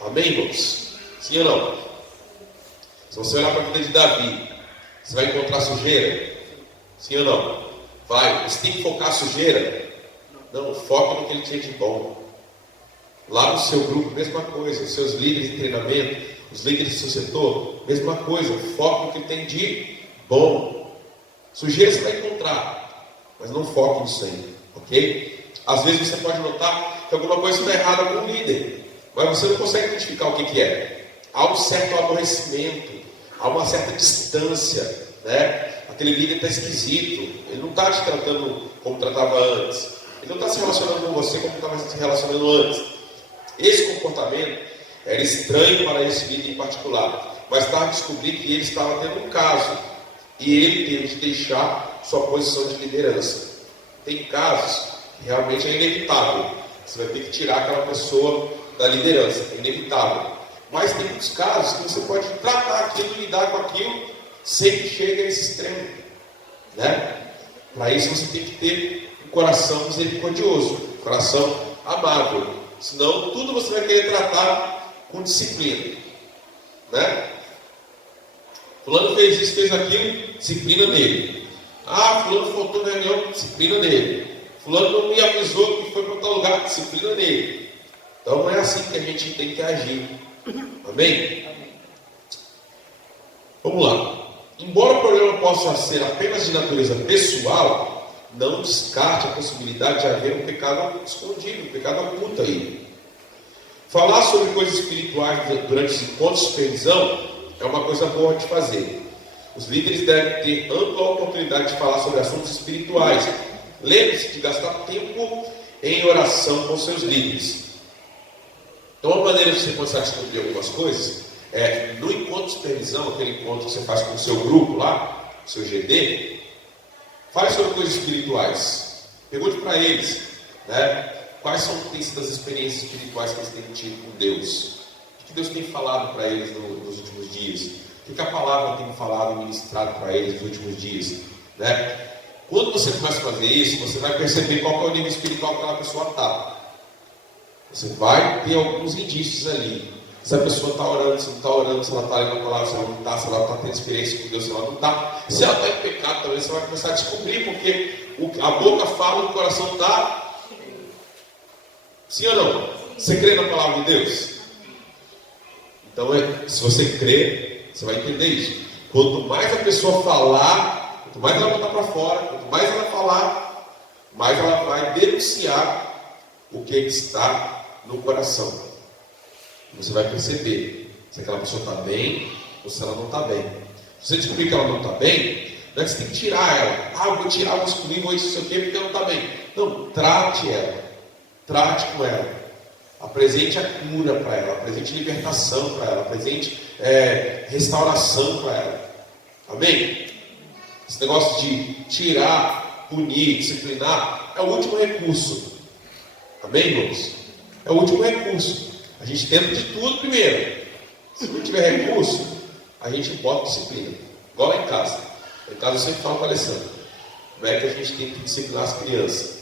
Amém, irmãos? Sim ou não? Se você olhar para a vida de Davi, você vai encontrar sujeira? Sim ou não? Vai. Você tem que focar a sujeira? Não, foca no que ele tinha de bom. Lá no seu grupo, mesma coisa. Os seus líderes de treinamento, os líderes do seu setor, mesma coisa. Foca no que ele tem de bom. Sujeira você vai encontrar, mas não foque nisso aí, ok? Às vezes você pode notar que alguma coisa está errada com o líder, mas você não consegue identificar o que é. Há um certo aborrecimento, há uma certa distância, né? Aquele líder está esquisito, ele não está te tratando como tratava antes, ele não está se relacionando com você como estava se relacionando antes. Esse comportamento era estranho para esse líder em particular, mas tarde descobri que ele estava tendo um caso e ele teve de deixar sua posição de liderança. Tem casos que realmente é inevitável, você vai ter que tirar aquela pessoa da liderança, é inevitável. Mas tem muitos casos que você pode tratar aquilo, lidar com aquilo, sem que chegue a esse extremo, né? Para isso você tem que ter um coração misericordioso, um coração amável. Senão tudo você vai querer tratar com disciplina, né? Fulano fez isso, fez aquilo, disciplina nele. Fulano faltou na reunião, disciplina nele. Fulano não me avisou que foi para tal lugar, disciplina nele. Então não é assim que a gente tem que agir. Amém? Vamos lá. Embora o problema possa ser apenas de natureza pessoal, não descarte a possibilidade de haver um pecado escondido, um pecado oculto aí. Falar sobre coisas espirituais durante os encontros de supervisão é uma coisa boa de fazer. Os líderes devem ter ampla oportunidade de falar sobre assuntos espirituais. Lembre-se de gastar tempo em oração com seus líderes. Então, uma maneira de você começar a descobrir algumas coisas é, no encontro de supervisão, aquele encontro que você faz com o seu grupo lá, o seu GD, fale sobre coisas espirituais. Pergunte para eles, né, quais têm sido as experiências espirituais que eles têm tido com Deus. O que Deus tem falado para eles nos últimos dias. O que a palavra tem falado e ministrado para eles nos últimos dias, né? Quando você começa a fazer isso, você vai perceber qual é o nível espiritual que aquela pessoa está. Você vai ter alguns indícios ali. Se a pessoa está orando, se não está orando, se ela está lendo a palavra, se ela não está, se ela está tendo experiência com Deus, se ela não está. Se ela está em pecado, talvez você vai começar a descobrir, porque a boca fala, o coração está. Sim ou não? Você crê na palavra de Deus? Então, se você crê, você vai entender isso. Quanto mais a pessoa falar, quanto mais ela botar para fora, quanto mais ela falar, mais ela vai denunciar o que está no coração. Você vai perceber se aquela pessoa está bem ou se ela não está bem. Se você descobrir que ela não está bem, não é que você tem que tirar ela. Ah, eu vou tirar, vou excluir, vou isso, porque ela não está bem. Não, trate ela. Trate com ela. Apresente a cura para ela. Apresente libertação para ela. Apresente restauração para ela. Amém? Esse negócio de tirar, punir, disciplinar é o último recurso. Amém, irmãos? É o último recurso. A gente tenta de tudo primeiro. Se não tiver recurso, a gente bota disciplina. Igual lá em casa. Lá em casa eu sempre falo para a Alessandra como é que a gente tem que disciplinar as crianças.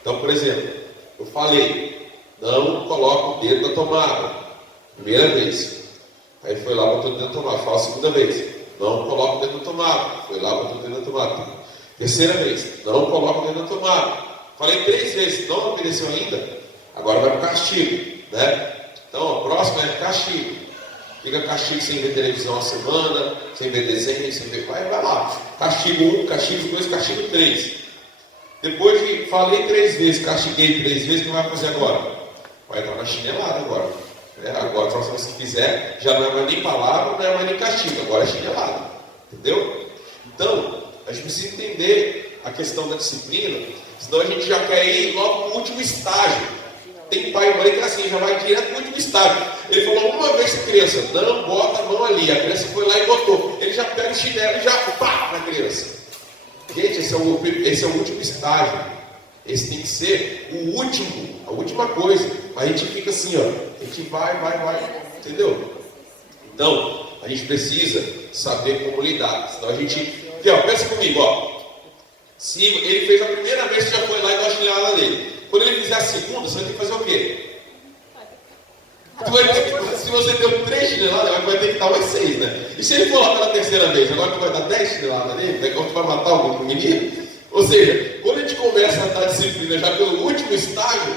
Então, por exemplo, eu falei, não coloca o dedo na tomada. Primeira vez. Aí foi lá, botou o dedo na tomada. Fala a segunda vez. Não coloca o dedo na tomada. Foi lá, botou o dedo na tomada. Terceira vez. Não coloca o dedo na tomada. Falei 3 vezes. Não obedeceu ainda? Agora vai para o castigo. Né? Então, a próxima é castigo. Fica castigo sem ver televisão uma semana, sem ver desenho, sem ver... Vai lá. Castigo 1, castigo 2, castigo 3. Depois de falei 3 vezes, castiguei 3 vezes, o que vai fazer agora? Vai entrar na chinelada agora. Agora, a próxima vez que fizer, já não é mais nem palavra, não é mais nem castigo, agora é chinelada. Entendeu? Então, a gente precisa entender a questão da disciplina, senão a gente já quer ir logo no último estágio. Tem pai e mãe que é assim, já vai direto para o último estágio. Ele falou uma vez para a criança, não bota a mão ali. A criança foi lá e botou. Ele já pega o chinelo e já pá na criança. Gente, esse é o último estágio. Esse tem que ser o último, a última coisa. A gente fica assim, ó. A gente vai. Entendeu? Então, a gente precisa saber como lidar. Senão a gente... Aqui, ó, pensa comigo, ó. Se ele fez a primeira vez, você já foi lá e deu a chinelada nele. Quando ele fizer a segunda, você vai ter que fazer o quê? Se você deu 3 chineladas, vai ter que dar mais 6, né? E se ele for lá pela terceira vez, agora tu vai dar 10 chineladas nele? Daqui a pouco tu vai matar algum menino? Ou seja, quando a gente começa a dar disciplina já pelo último estágio,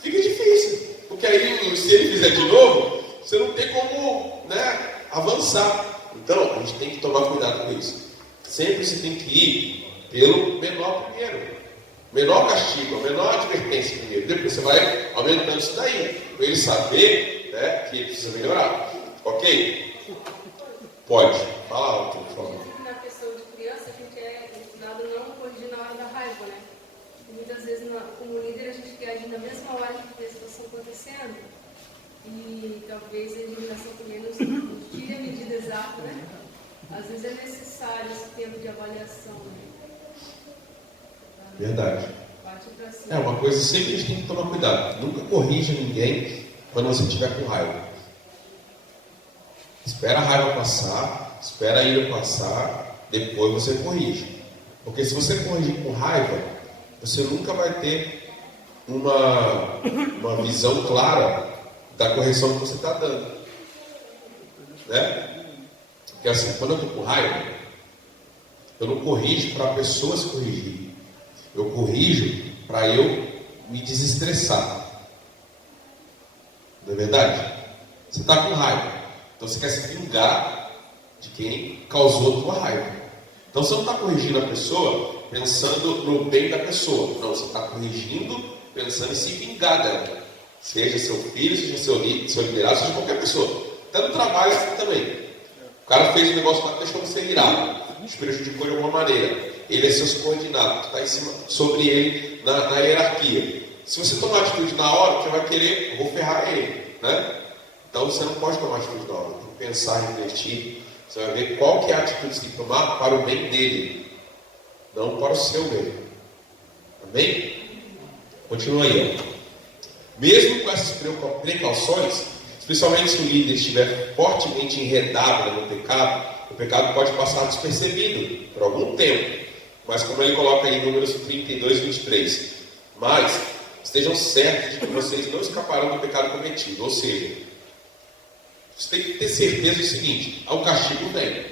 fica difícil. Porque aí, se ele fizer de novo, você não tem como, né, avançar. Então, a gente tem que tomar cuidado com isso. Sempre você tem que ir pelo menor primeiro. Menor castigo, a menor advertência primeiro. Depois você vai aumentando isso daí. Para ele saber, né, que ele precisa melhorar. Ok? Pode. Fala alto, por favor. Na questão de criança, a gente é ensinado a não corrigir na hora da raiva, né? E muitas vezes, como líder, a gente quer agir na mesma hora que a situação acontecendo. E talvez a eliminação também nos tire a medida exata, né? Às vezes é necessário esse tempo de avaliação, né? Verdade. É uma coisa sempre que a gente tem que tomar cuidado. Nunca corrija ninguém quando você estiver com raiva. Espera a raiva passar, espera a ira passar, depois você corrige. Porque se você corrigir com raiva, você nunca vai ter uma visão clara da correção que você está dando. Né? Porque assim, quando eu estou com raiva, eu não corrijo para a pessoa se corrigir. Eu corrijo para eu me desestressar. Não é verdade? Você está com raiva. Então você quer se vingar de quem causou a tua raiva. Então você não está corrigindo a pessoa pensando no bem da pessoa. Não, você está corrigindo pensando em se vingar dela. Seja seu filho, seja seu liderado, seja qualquer pessoa. Até no trabalho assim também. O cara fez um negócio lá que deixou você irado, te prejudicou de alguma maneira. Ele é seu subordinado, está em cima, sobre ele na hierarquia. Se você tomar atitude na hora, você vai querer, eu vou ferrar ele, né? Então você não pode tomar atitude na hora, tem que pensar, refletir. Você vai ver qual que é a atitude que você tem que tomar para o bem dele, não para o seu bem. Amém? Continua aí. Ó. Mesmo com essas precauções, especialmente se o líder estiver fortemente enredado no pecado, o pecado pode passar despercebido por algum tempo. Mas como ele coloca aí em Números 32 e 23, mas estejam certos de que vocês não escaparão do pecado cometido. Ou seja, você tem que ter certeza do seguinte: o castigo vem,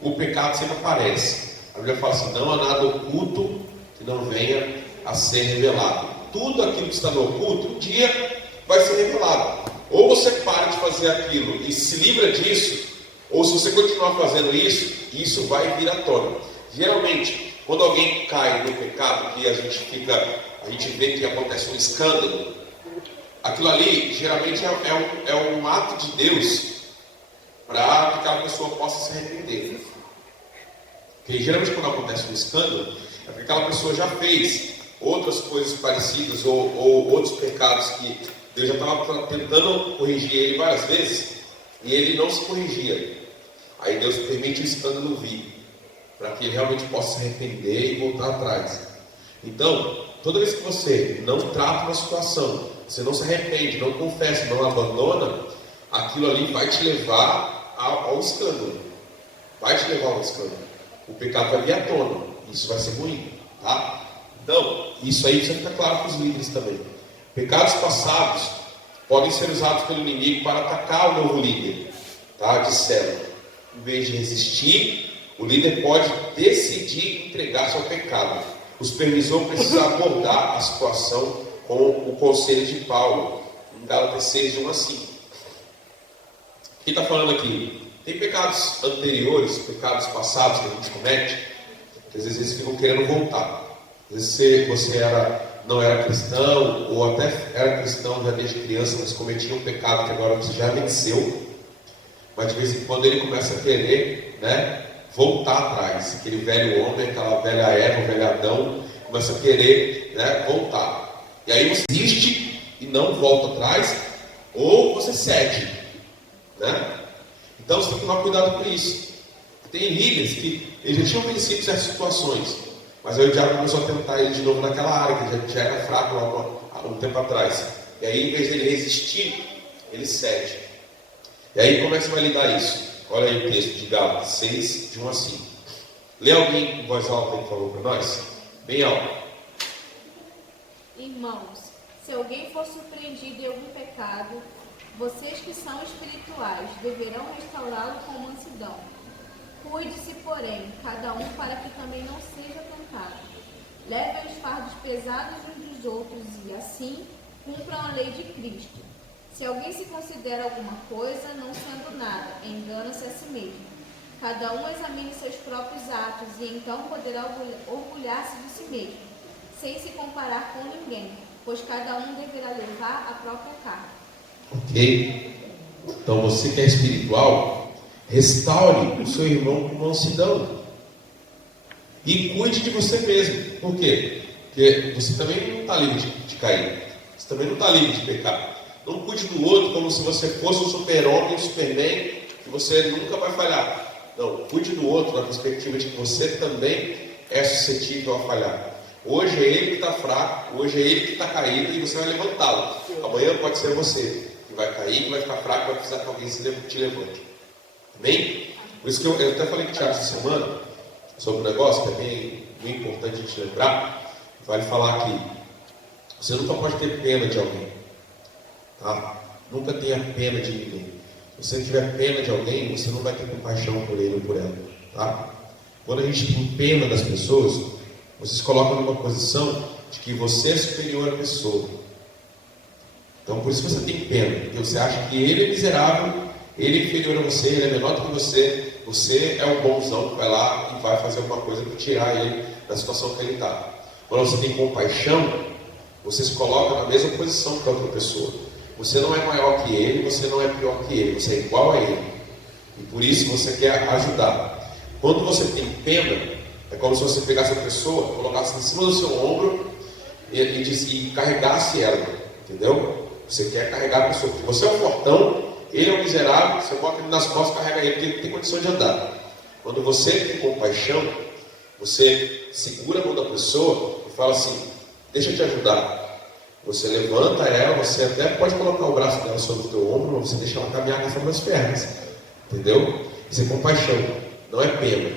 o pecado sempre aparece. A Bíblia fala assim: não há nada oculto que não venha a ser revelado. Tudo aquilo que está no oculto, um dia vai ser revelado. Ou você para de fazer aquilo e se livra disso, ou se você continuar fazendo isso, isso vai vir à tona. Geralmente, quando alguém cai no pecado, que a gente vê que acontece um escândalo, aquilo ali geralmente é um ato de Deus para que aquela pessoa possa se arrepender. Porque geralmente quando acontece um escândalo, é porque aquela pessoa já fez outras coisas parecidas ou outros pecados que Deus já estava tentando corrigir ele várias vezes e ele não se corrigia. Aí Deus permite o escândalo vir, para que ele realmente possa se arrepender e voltar atrás. Então, toda vez que você não trata uma situação, você não se arrepende, não confessa, não abandona, aquilo ali vai te levar ao escândalo. Vai te levar ao escândalo. O pecado vai vir à tona. Isso vai ser ruim, tá? Então, isso aí precisa ficar claro para os líderes também. Pecados passados podem ser usados pelo inimigo para atacar o novo líder, tá? De célula. Em vez de resistir, o líder pode decidir entregar-se ao pecado. O supervisor precisa abordar a situação com o conselho de Paulo, em Gálatas 6, 1 a 5. O que está falando aqui? Tem pecados anteriores, pecados passados que a gente comete, que às vezes eles ficam querendo voltar. Às vezes você não era cristão, ou até era cristão já desde criança, mas cometia um pecado que agora você já venceu. Mas de vez em quando ele começa a querer, né, voltar atrás. Aquele velho homem, aquela velha Eva, o velho Adão, começa a querer, né, voltar. E aí você desiste e não volta atrás, ou você cede, né? Então você tem que tomar cuidado com isso. Tem líderes que eles já tinham vencido certas situações, mas aí o diabo começou a tentar ele de novo naquela área, que ele já era fraco há um tempo atrás. E aí, em vez dele resistir, ele cede. E aí, como é que você vai lidar isso? Olha aí o texto de Gálatas 6, de 1 a 5. Lê alguém em voz alta aí, por favor, para nós. Bem alto. Irmãos, se alguém for surpreendido em algum pecado, vocês que são espirituais deverão restaurá-lo com mansidão. Cuide-se, porém, cada um para que também não seja tentado. Levem os fardos pesados uns dos outros e, assim, cumpram a lei de Cristo. Se alguém se considera alguma coisa, não sendo nada, engana-se a si mesmo. Cada um examine seus próprios atos e então poderá orgulhar-se de si mesmo, sem se comparar com ninguém, pois cada um deverá levar a própria carga. Ok? Então você que é espiritual, restaure o seu irmão com mansidão. E cuide de você mesmo. Por quê? Porque você também não está livre de cair. Você também não está livre de pecar. Não cuide do outro como se você fosse um super-homem, um superman, que você nunca vai falhar. Não, cuide do outro na perspectiva de que você também é suscetível a falhar. Hoje é ele que está fraco, hoje é ele que está caído e você vai levantá-lo. Amanhã pode ser você que vai cair, que vai ficar fraco, vai precisar que alguém te levante. Amém? Por isso que eu até falei com o Thiago essa semana sobre um negócio que é bem importante a gente lembrar. Vale falar que você nunca pode ter pena de alguém. Tá? Nunca tenha pena de ninguém. Se você tiver pena de alguém, você não vai ter compaixão por ele ou por ela. Tá? Quando a gente tem pena das pessoas, você se coloca numa posição de que você é superior à pessoa. Então por isso você tem pena, porque você acha que ele é miserável, ele é inferior a você, ele é menor do que você. Você é o bonzão que vai lá e vai fazer alguma coisa para tirar ele da situação que ele está. Quando você tem compaixão, Você se coloca na mesma posição que a outra pessoa. Você não é maior que ele, você não é pior que ele, você é igual a ele. E por isso você quer ajudar. Quando você tem pena, é como se você pegasse a pessoa, colocasse em cima do seu ombro e carregasse ela. Entendeu? Você quer carregar a pessoa. Porque você é o fortão, ele é o miserável, você bota ele nas costas e carrega ele, porque ele tem condição de andar. Quando você tem compaixão, você segura a mão da pessoa e fala assim: deixa eu te ajudar. Você levanta ela, você até pode colocar o braço dela sobre o teu ombro, mas você deixa ela caminhar com as próprias pernas. Entendeu? Isso é compaixão, não é pena.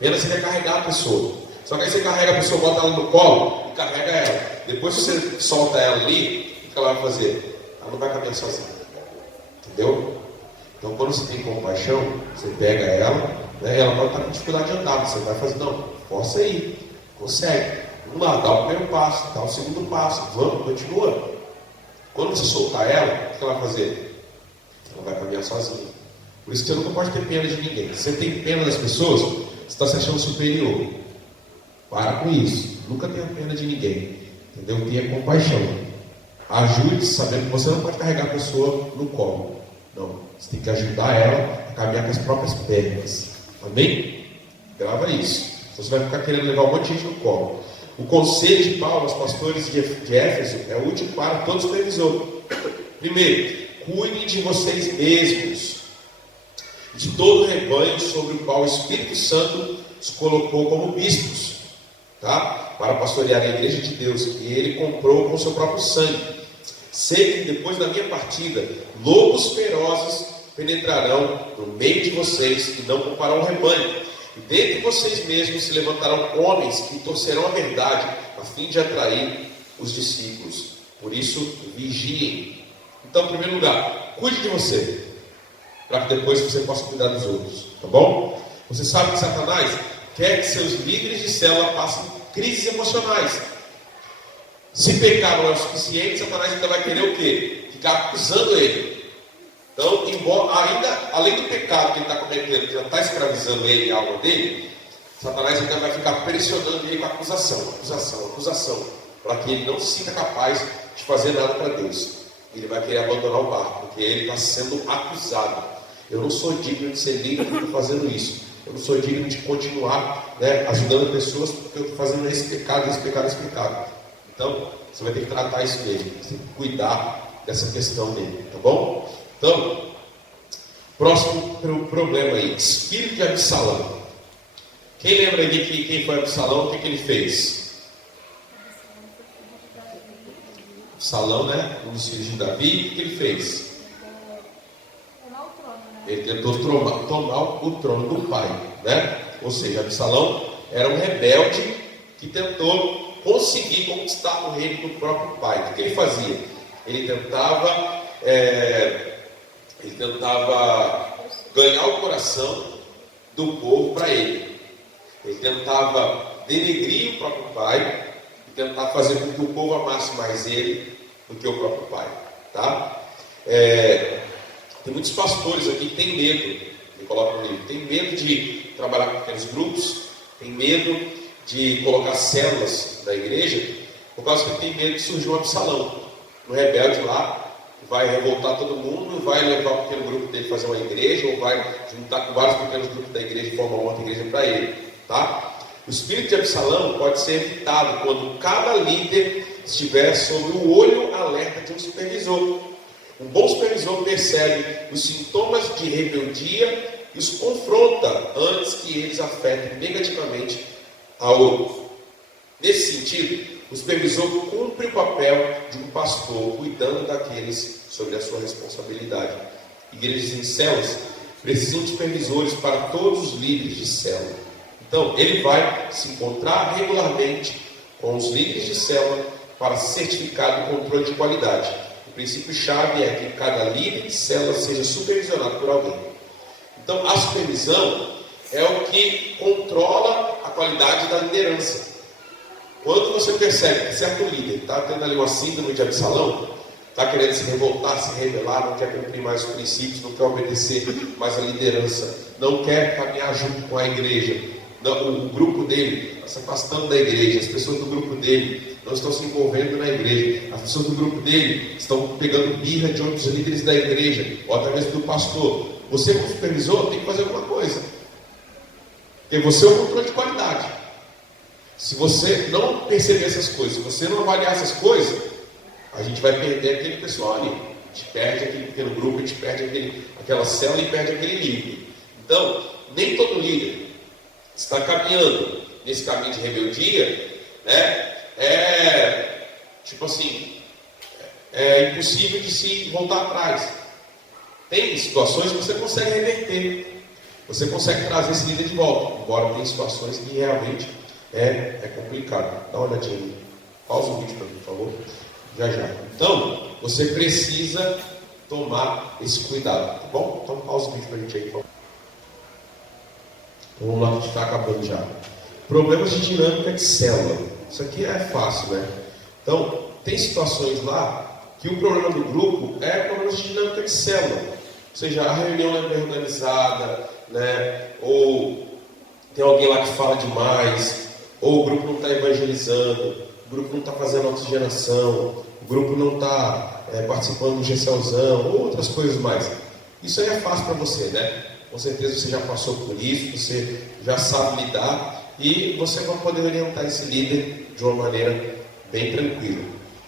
Pena você quer carregar a pessoa. Só que aí você carrega a pessoa, bota ela no colo e carrega ela. Depois que você solta ela ali, o que ela vai fazer? Ela não vai caminhar sozinha. Entendeu? Então quando você tem compaixão, você pega ela, né, ela pode estar com dificuldade de andar, você vai fazer, não, força aí, consegue. Vamos lá, dá o primeiro passo, dá o segundo passo, vamos, continua. Quando você soltar ela, o que ela vai fazer? Ela vai caminhar sozinha. Por isso que você nunca pode ter pena de ninguém. Se você tem pena das pessoas, você está se achando superior. Para com isso. Nunca tenha pena de ninguém. Entendeu? Tenha compaixão. Ajude sabendo que você não pode carregar a pessoa no colo. Não. Você tem que ajudar ela a caminhar com as próprias pernas. Amém? Grava isso. Você vai ficar querendo levar um monte de gente no colo. O conselho de Paulo aos pastores de Éfeso é útil para todo supervisor. Primeiro, cuidem de vocês mesmos, de todo o rebanho sobre o qual o Espírito Santo os colocou como bispos, tá? Para pastorear a igreja de Deus, que ele comprou com o seu próprio sangue. Sei que depois da minha partida, lobos ferozes penetrarão no meio de vocês e não pouparão o rebanho. E dentre vocês mesmos se levantarão homens que torcerão a verdade, a fim de atrair os discípulos. Por isso, vigiem. Então, em primeiro lugar, cuide de você, para que depois você possa cuidar dos outros, tá bom? Você sabe que Satanás quer que seus líderes de célula passem crises emocionais. Se pecar não é o suficiente, Satanás ainda vai querer o quê? Ficar acusando ele. Então, embora, ainda, além do pecado que ele está cometendo, que já está escravizando ele e a alma dele, Satanás ainda vai ficar pressionando ele com acusação, para que ele não se sinta capaz de fazer nada para Deus. Ele vai querer abandonar o barco, porque ele está sendo acusado. Eu não sou digno de ser líder porque eu estou fazendo isso. Eu não sou digno de continuar, né, ajudando pessoas porque eu estou fazendo esse pecado. Então, você vai ter que tratar isso dele, você tem que cuidar dessa questão dele, tá bom? Então, próximo problema aí, espírito de Absalão. Quem lembra aí de quem foi Absalão, o que ele fez? Absalão, né? Um dos filhos de Davi, o que ele fez? Ele tentou tomar o trono do pai, né? Ou seja, Absalão era um rebelde que tentou conseguir conquistar o reino do próprio pai. O que ele fazia? Ele tentava ganhar o coração do povo para ele. Ele tentava denegrir o próprio pai e tentar fazer com que o povo amasse mais ele do que o próprio pai, tá? Tem muitos pastores aqui que têm medo, ele coloca no livro, tem medo de trabalhar com pequenos grupos, tem medo de colocar células da igreja, por causa que tem medo de surgir um Absalão, um rebelde lá, vai revoltar todo mundo, vai levar o pequeno grupo dele fazer uma igreja, ou vai juntar com vários pequenos grupos da igreja e formar uma outra igreja para ele, tá? O espírito de Absalão pode ser evitado quando cada líder estiver sob o olho alerta de um supervisor. Um bom supervisor percebe os sintomas de rebeldia e os confronta antes que eles afetem negativamente a outros. Nesse sentido, o supervisor cumpre o papel de um pastor, cuidando daqueles sobre a sua responsabilidade. Igrejas em células precisam de supervisores para todos os líderes de célula. Então, ele vai se encontrar regularmente com os líderes de célula para certificar o controle de qualidade. O princípio-chave é que cada líder de célula seja supervisionado por alguém. Então, a supervisão é o que controla a qualidade da liderança. Quando você percebe que certo líder está tendo ali uma síndrome de Absalão, está querendo se revoltar, se rebelar, não quer cumprir mais os princípios, não quer obedecer mais a liderança, não quer caminhar junto com a igreja, não, o grupo dele se afastando da igreja, as pessoas do grupo dele não estão se envolvendo na igreja, as pessoas do grupo dele estão pegando birra de outros líderes da igreja, ou através do pastor. Você, como supervisor, tem que fazer alguma coisa, porque você é o controle de qualidade. Se você não perceber essas coisas, se você não avaliar essas coisas, a gente vai perder aquele pessoal ali. A gente perde aquele pequeno grupo, a gente perde aquela célula e perde aquele líder. Então, nem todo líder está caminhando nesse caminho de rebeldia, né? Tipo assim, é impossível de se voltar atrás. Tem situações que você consegue reverter, você consegue trazer esse líder de volta, embora tem situações que realmente é complicado. Dá uma olhadinha aí. Pausa o vídeo para mim, por favor. Já. Então, você precisa tomar esse cuidado, tá bom? Então, pausa o vídeo para a gente aí, por favor. Vamos lá, que a gente está acabando já. Problemas de dinâmica de célula. Isso aqui é fácil, né? Então, tem situações lá que o problema do grupo é problemas de dinâmica de célula. Ou seja, a reunião é bem organizada, né? Ou tem alguém lá que fala demais, ou o grupo não está evangelizando, o grupo não está fazendo oxigenação, o grupo não está participando do GCLzão, ou outras coisas mais. Isso aí é fácil para você, né? Com certeza você já passou por isso, você já sabe lidar e você vai poder orientar esse líder de uma maneira bem tranquila.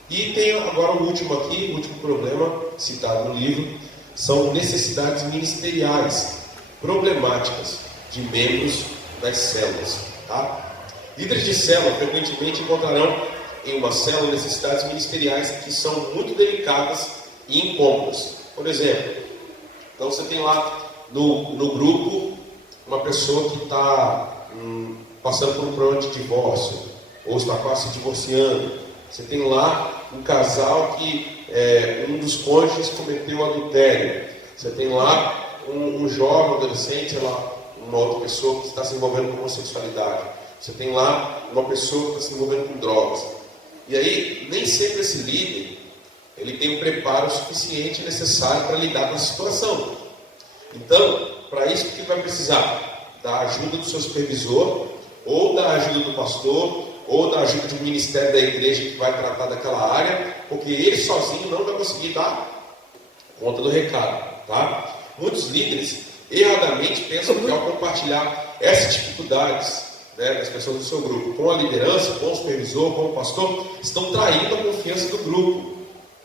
E tem agora o último aqui, o último problema citado no livro, são necessidades ministeriais problemáticas de membros das células. Tá? Líderes de célula frequentemente encontrarão em uma célula necessidades ministeriais que são muito delicadas e incômodas. Por exemplo, então você tem lá no grupo uma pessoa que está passando por um problema de divórcio, ou está quase se divorciando. Você tem lá um casal que um dos cônjuges cometeu adultério. Você tem lá um jovem, adolescente, uma outra pessoa que está se envolvendo com homossexualidade. Você tem lá uma pessoa que está se envolvendo com drogas. E aí, nem sempre esse líder ele tem o preparo suficiente necessário para lidar com essa situação. Então, para isso, o que vai precisar? Da ajuda do seu supervisor, ou da ajuda do pastor, ou da ajuda de um ministério da igreja que vai tratar daquela área, porque ele sozinho não vai conseguir dar conta do recado. Tá? Muitos líderes erradamente pensam que ao compartilhar essas dificuldades, né, das pessoas do seu grupo com a liderança, com o supervisor, com o pastor, estão traindo a confiança do grupo.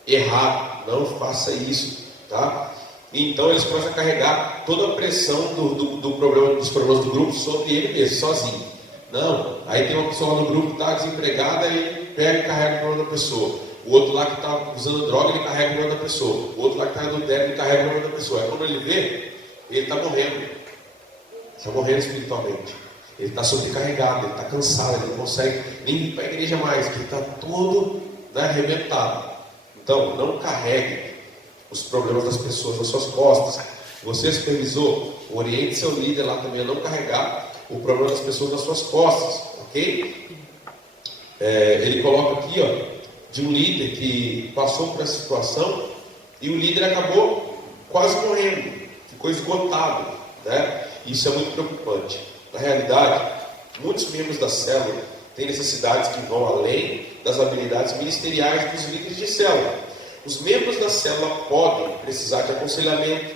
Errado, não faça isso. Tá? Então eles começam a carregar toda a pressão dos problemas do grupo sobre ele mesmo, sozinho. Não, aí tem uma pessoa lá no grupo que está desempregada, ele pega e carrega o problema da pessoa. O outro lá que está usando droga, ele carrega o problema da pessoa. O outro lá que está adultério, ele carrega o problema da pessoa. Aí quando ele vê, ele está morrendo. Está morrendo espiritualmente. Ele está sobrecarregado, ele está cansado, ele não consegue nem ir para a igreja mais, porque ele está todo arrebentado. Então, não carregue os problemas das pessoas nas suas costas. Você, supervisor, oriente seu líder lá também a não carregar o problema das pessoas nas suas costas, ok? Ele coloca aqui, de um líder que passou por essa situação e o líder acabou quase morrendo, ficou esgotado, né? Isso é muito preocupante. Na realidade, muitos membros da célula têm necessidades que vão além das habilidades ministeriais dos líderes de célula. Os membros da célula podem precisar de aconselhamento,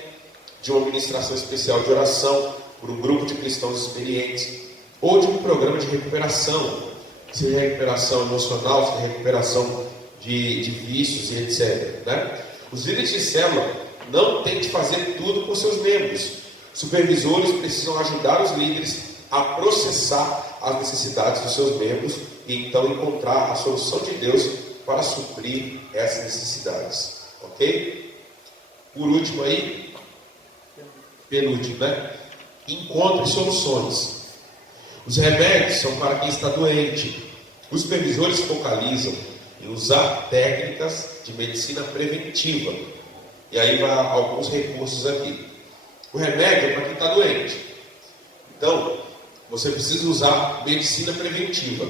de uma ministração especial de oração por um grupo de cristãos experientes, ou de um programa de recuperação, seja recuperação emocional, seja recuperação de vícios e etc. Né? Os líderes de célula não têm de fazer tudo com seus membros. Supervisores precisam ajudar os líderes a processar as necessidades dos seus membros e então encontrar a solução de Deus para suprir essas necessidades. Ok? Por último aí, penúltimo, né? Encontre soluções. Os remédios são para quem está doente. Os supervisores focalizam em usar técnicas de medicina preventiva. E aí vai alguns recursos aqui. O remédio é para quem está doente. Então, você precisa usar medicina preventiva.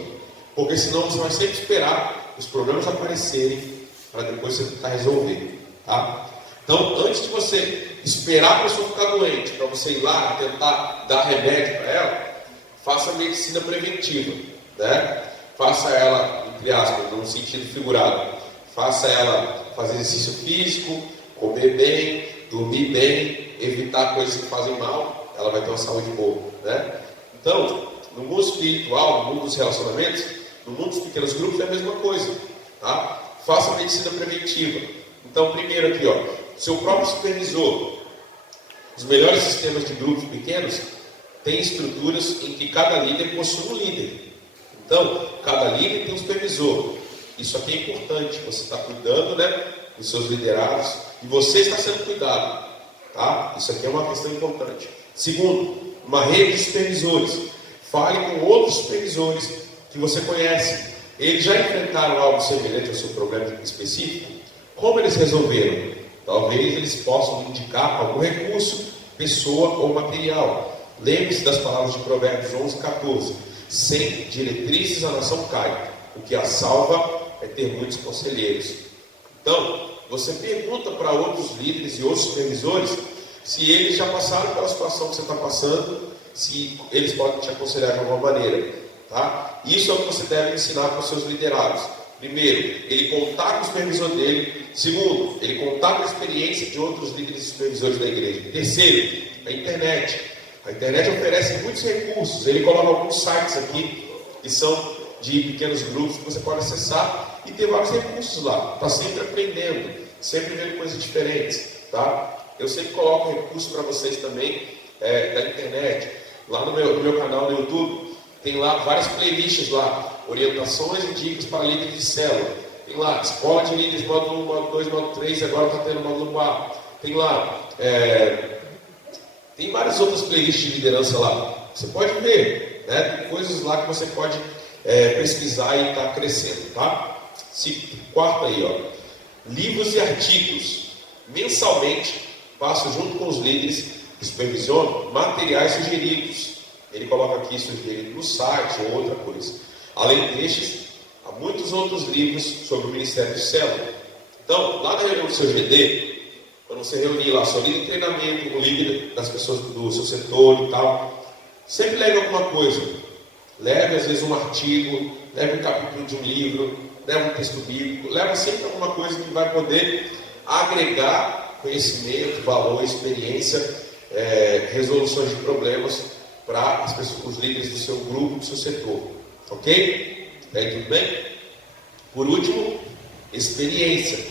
Porque senão você vai sempre esperar os problemas aparecerem para depois você tentar resolver. Tá? Então, antes de você esperar a pessoa ficar doente, para você ir lá tentar dar remédio para ela, faça medicina preventiva. né? Faça ela, entre aspas, no sentido figurado, faça ela fazer exercício físico, comer bem, dormir bem, evitar coisas que fazem mal, ela vai ter uma saúde boa, né? Então, no mundo espiritual, no mundo dos relacionamentos, no mundo dos pequenos grupos é a mesma coisa, tá? Faça medicina preventiva. Então, primeiro aqui, ó, seu próprio supervisor. Os melhores sistemas de grupos pequenos têm estruturas em que cada líder possui um líder. Então, cada líder tem um supervisor. Isso aqui é importante. Você está cuidando, né, dos seus liderados e você está sendo cuidado, tá? Isso aqui é uma questão importante. Segundo, uma rede de supervisores. Fale com outros supervisores que você conhece. Eles já enfrentaram algo semelhante ao seu problema específico? Como eles resolveram? Talvez eles possam indicar algum recurso, pessoa ou material. Lembre-se das palavras de Provérbios 11:14. Sem diretrizes a nação cai. O que a salva é ter muitos conselheiros. Então, você pergunta para outros líderes e outros supervisores se eles já passaram pela situação que você está passando, se eles podem te aconselhar de alguma maneira, tá? Isso é o que você deve ensinar para os seus liderados. Primeiro, ele contar com o supervisor dele. Segundo, ele contar com a experiência de outros líderes e supervisores da igreja. Terceiro, a internet. A internet oferece muitos recursos. Ele coloca alguns sites aqui que são de pequenos grupos que você pode acessar e ter vários recursos lá. Está sempre aprendendo, sempre vendo coisas diferentes, tá? Eu sempre coloco recursos para vocês também da internet. Lá no meu canal no YouTube tem lá várias playlists lá, orientações e dicas para líderes de célula. Tem lá escola de líderes, módulo 1, módulo 2, módulo 3, agora está tendo módulo 4. Tem lá tem várias outras playlists de liderança lá. Você pode ver, né? Tem coisas lá que você pode pesquisar e estar crescendo, tá? Quarto aí, ó. Livros e artigos. Mensalmente, passo junto com os líderes que supervisionam materiais sugeridos. Ele coloca aqui sugerido no site ou outra coisa. Além destes, há muitos outros livros sobre o Ministério de Célula. Então, lá na reunião do seu GD, quando você reunir lá seu líder de treinamento, o líder das pessoas do seu setor e tal, sempre leve alguma coisa. Leve às vezes um artigo, leve um capítulo de um livro, leve um texto bíblico, leve sempre alguma coisa que vai poder agregar conhecimento, valor, experiência, resoluções de problemas para os líderes do seu grupo, do seu setor. Ok? Daí tudo bem? Por último, experiência.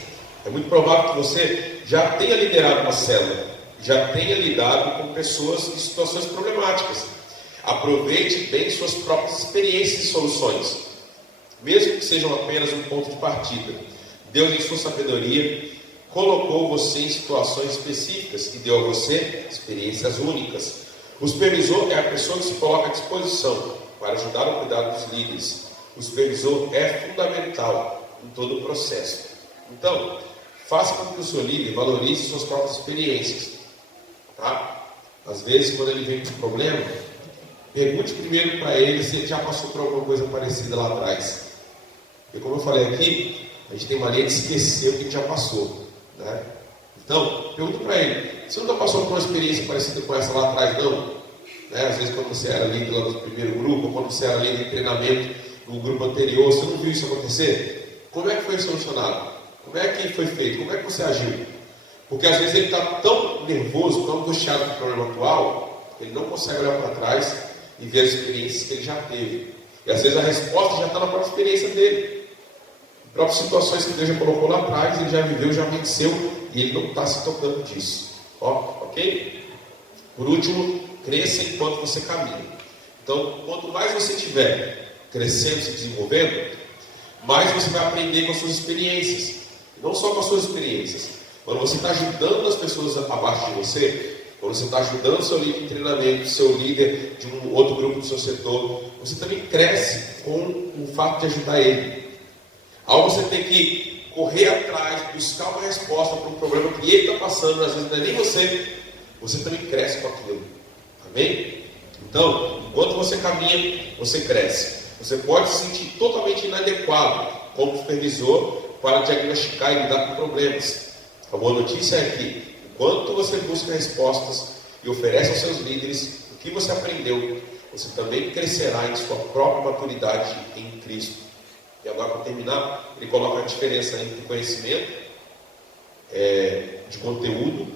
É muito provável que você já tenha liderado uma célula, já tenha lidado com pessoas em situações problemáticas. Aproveite bem suas próprias experiências e soluções, mesmo que sejam apenas um ponto de partida. Deus, em sua sabedoria, colocou você em situações específicas e deu a você experiências únicas. O supervisor é a pessoa que se coloca à disposição para ajudar no cuidado dos líderes. O supervisor é fundamental em todo o processo. Então, faça com que o seu líder valorize suas próprias experiências, tá? Às vezes, quando ele vem com um problema, pergunte primeiro para ele se ele já passou por alguma coisa parecida lá atrás. Porque, como eu falei aqui, a gente tem mania de esquecer o que a gente já passou, né? Então, pergunta para ele: você nunca passou por uma experiência parecida com essa lá atrás, não? Né? Às vezes, quando você era líder lá do primeiro grupo, ou quando você era líder de treinamento no grupo anterior, você não viu isso acontecer? Como é que foi solucionado? Como é que foi feito? Como é que você agiu? Porque às vezes ele está tão nervoso, tão angustiado com o problema atual, que ele não consegue olhar para trás e ver as experiências que ele já teve. E às vezes a resposta já está na própria experiência dele. As próprias situações que Deus já colocou lá atrás, ele já viveu, já venceu, e ele não está se tocando disso. Ó, ok? Por último, cresça enquanto você caminha. Então, quanto mais você estiver crescendo, se desenvolvendo, mais você vai aprender com as suas experiências. Não só com as suas experiências. Quando você está ajudando as pessoas abaixo de você, quando você está ajudando o seu líder de treinamento, seu líder de um outro grupo do seu setor, você também cresce com o fato de ajudar ele. Ao você ter que correr atrás, buscar uma resposta para um problema que ele está passando, às vezes não é nem você também cresce com aquilo. Amém? Então, enquanto você caminha, você cresce. Você pode se sentir totalmente inadequado como supervisor para diagnosticar e lidar com problemas. A boa notícia é que, enquanto você busca respostas e oferece aos seus líderes o que você aprendeu, você também crescerá em sua própria maturidade em Cristo. E agora, para terminar, ele coloca a diferença entre conhecimento de conteúdo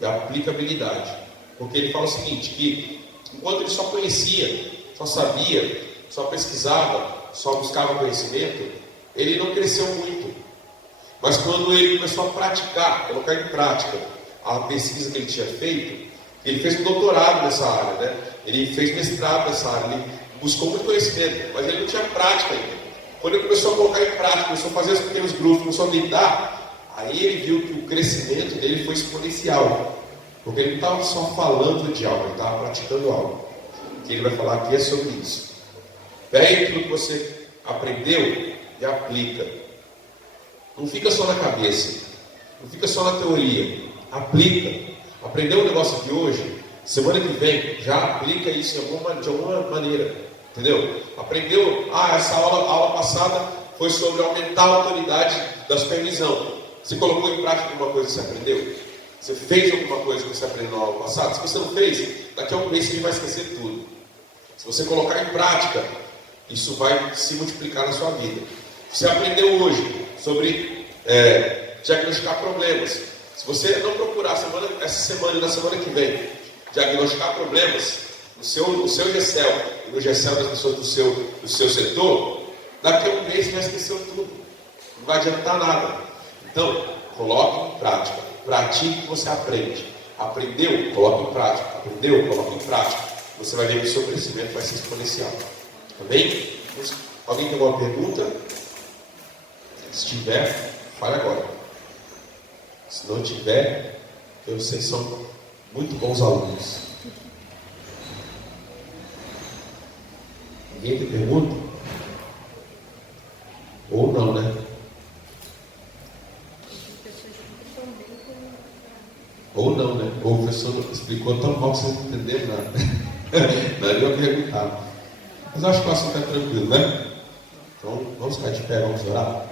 e aplicabilidade. Porque ele fala o seguinte, que enquanto ele só conhecia, só sabia, só pesquisava, só buscava conhecimento, ele não cresceu muito. Mas quando ele começou a praticar, colocar em prática a pesquisa que ele tinha feito, ele fez um doutorado nessa área, né? Ele fez mestrado nessa área, ele buscou muito conhecimento, mas ele não tinha prática ainda. Quando ele começou a colocar em prática, começou a fazer os pequenos grupos, começou a lidar, aí ele viu que o crescimento dele foi exponencial. Porque ele não estava só falando de algo, ele estava praticando algo. O que ele vai falar aqui é sobre isso. Pegue tudo que você aprendeu e aplica. Não fica só na cabeça, não fica só na teoria, aplica. Aprendeu um negócio aqui hoje, semana que vem já aplica isso de alguma maneira, entendeu? Aprendeu, essa aula passada foi sobre aumentar a autoridade da supervisão. Você colocou em prática alguma coisa que você aprendeu? Você fez alguma coisa que você aprendeu na aula passada? Se você não fez, daqui a um mês você vai esquecer tudo. Se você colocar em prática, isso vai se multiplicar na sua vida. Você aprendeu hoje sobre diagnosticar problemas. Se você não procurar essa semana e na semana que vem diagnosticar problemas no seu GECEL e no GECEL das pessoas do seu setor, daqui a um mês você já esqueceu tudo. Não vai adiantar nada. Então, coloque em prática. Pratique o que você aprende. Aprendeu? Coloque em prática. Aprendeu? Coloque em prática. Você vai ver que o seu crescimento vai ser exponencial. Amém? Alguém tem alguma pergunta? Se tiver, fale agora. Se não tiver, vocês são muito bons alunos. Ninguém tem pergunta? Ou não, né? Ou não, né? Ou o professor explicou tão mal que vocês não entenderam nada. Não ia perguntar. Mas eu acho que o assunto é tranquilo, né? Então, vamos ficar de pé, vamos orar?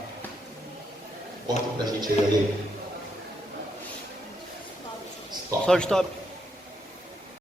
Corta pra gente aí. Stop.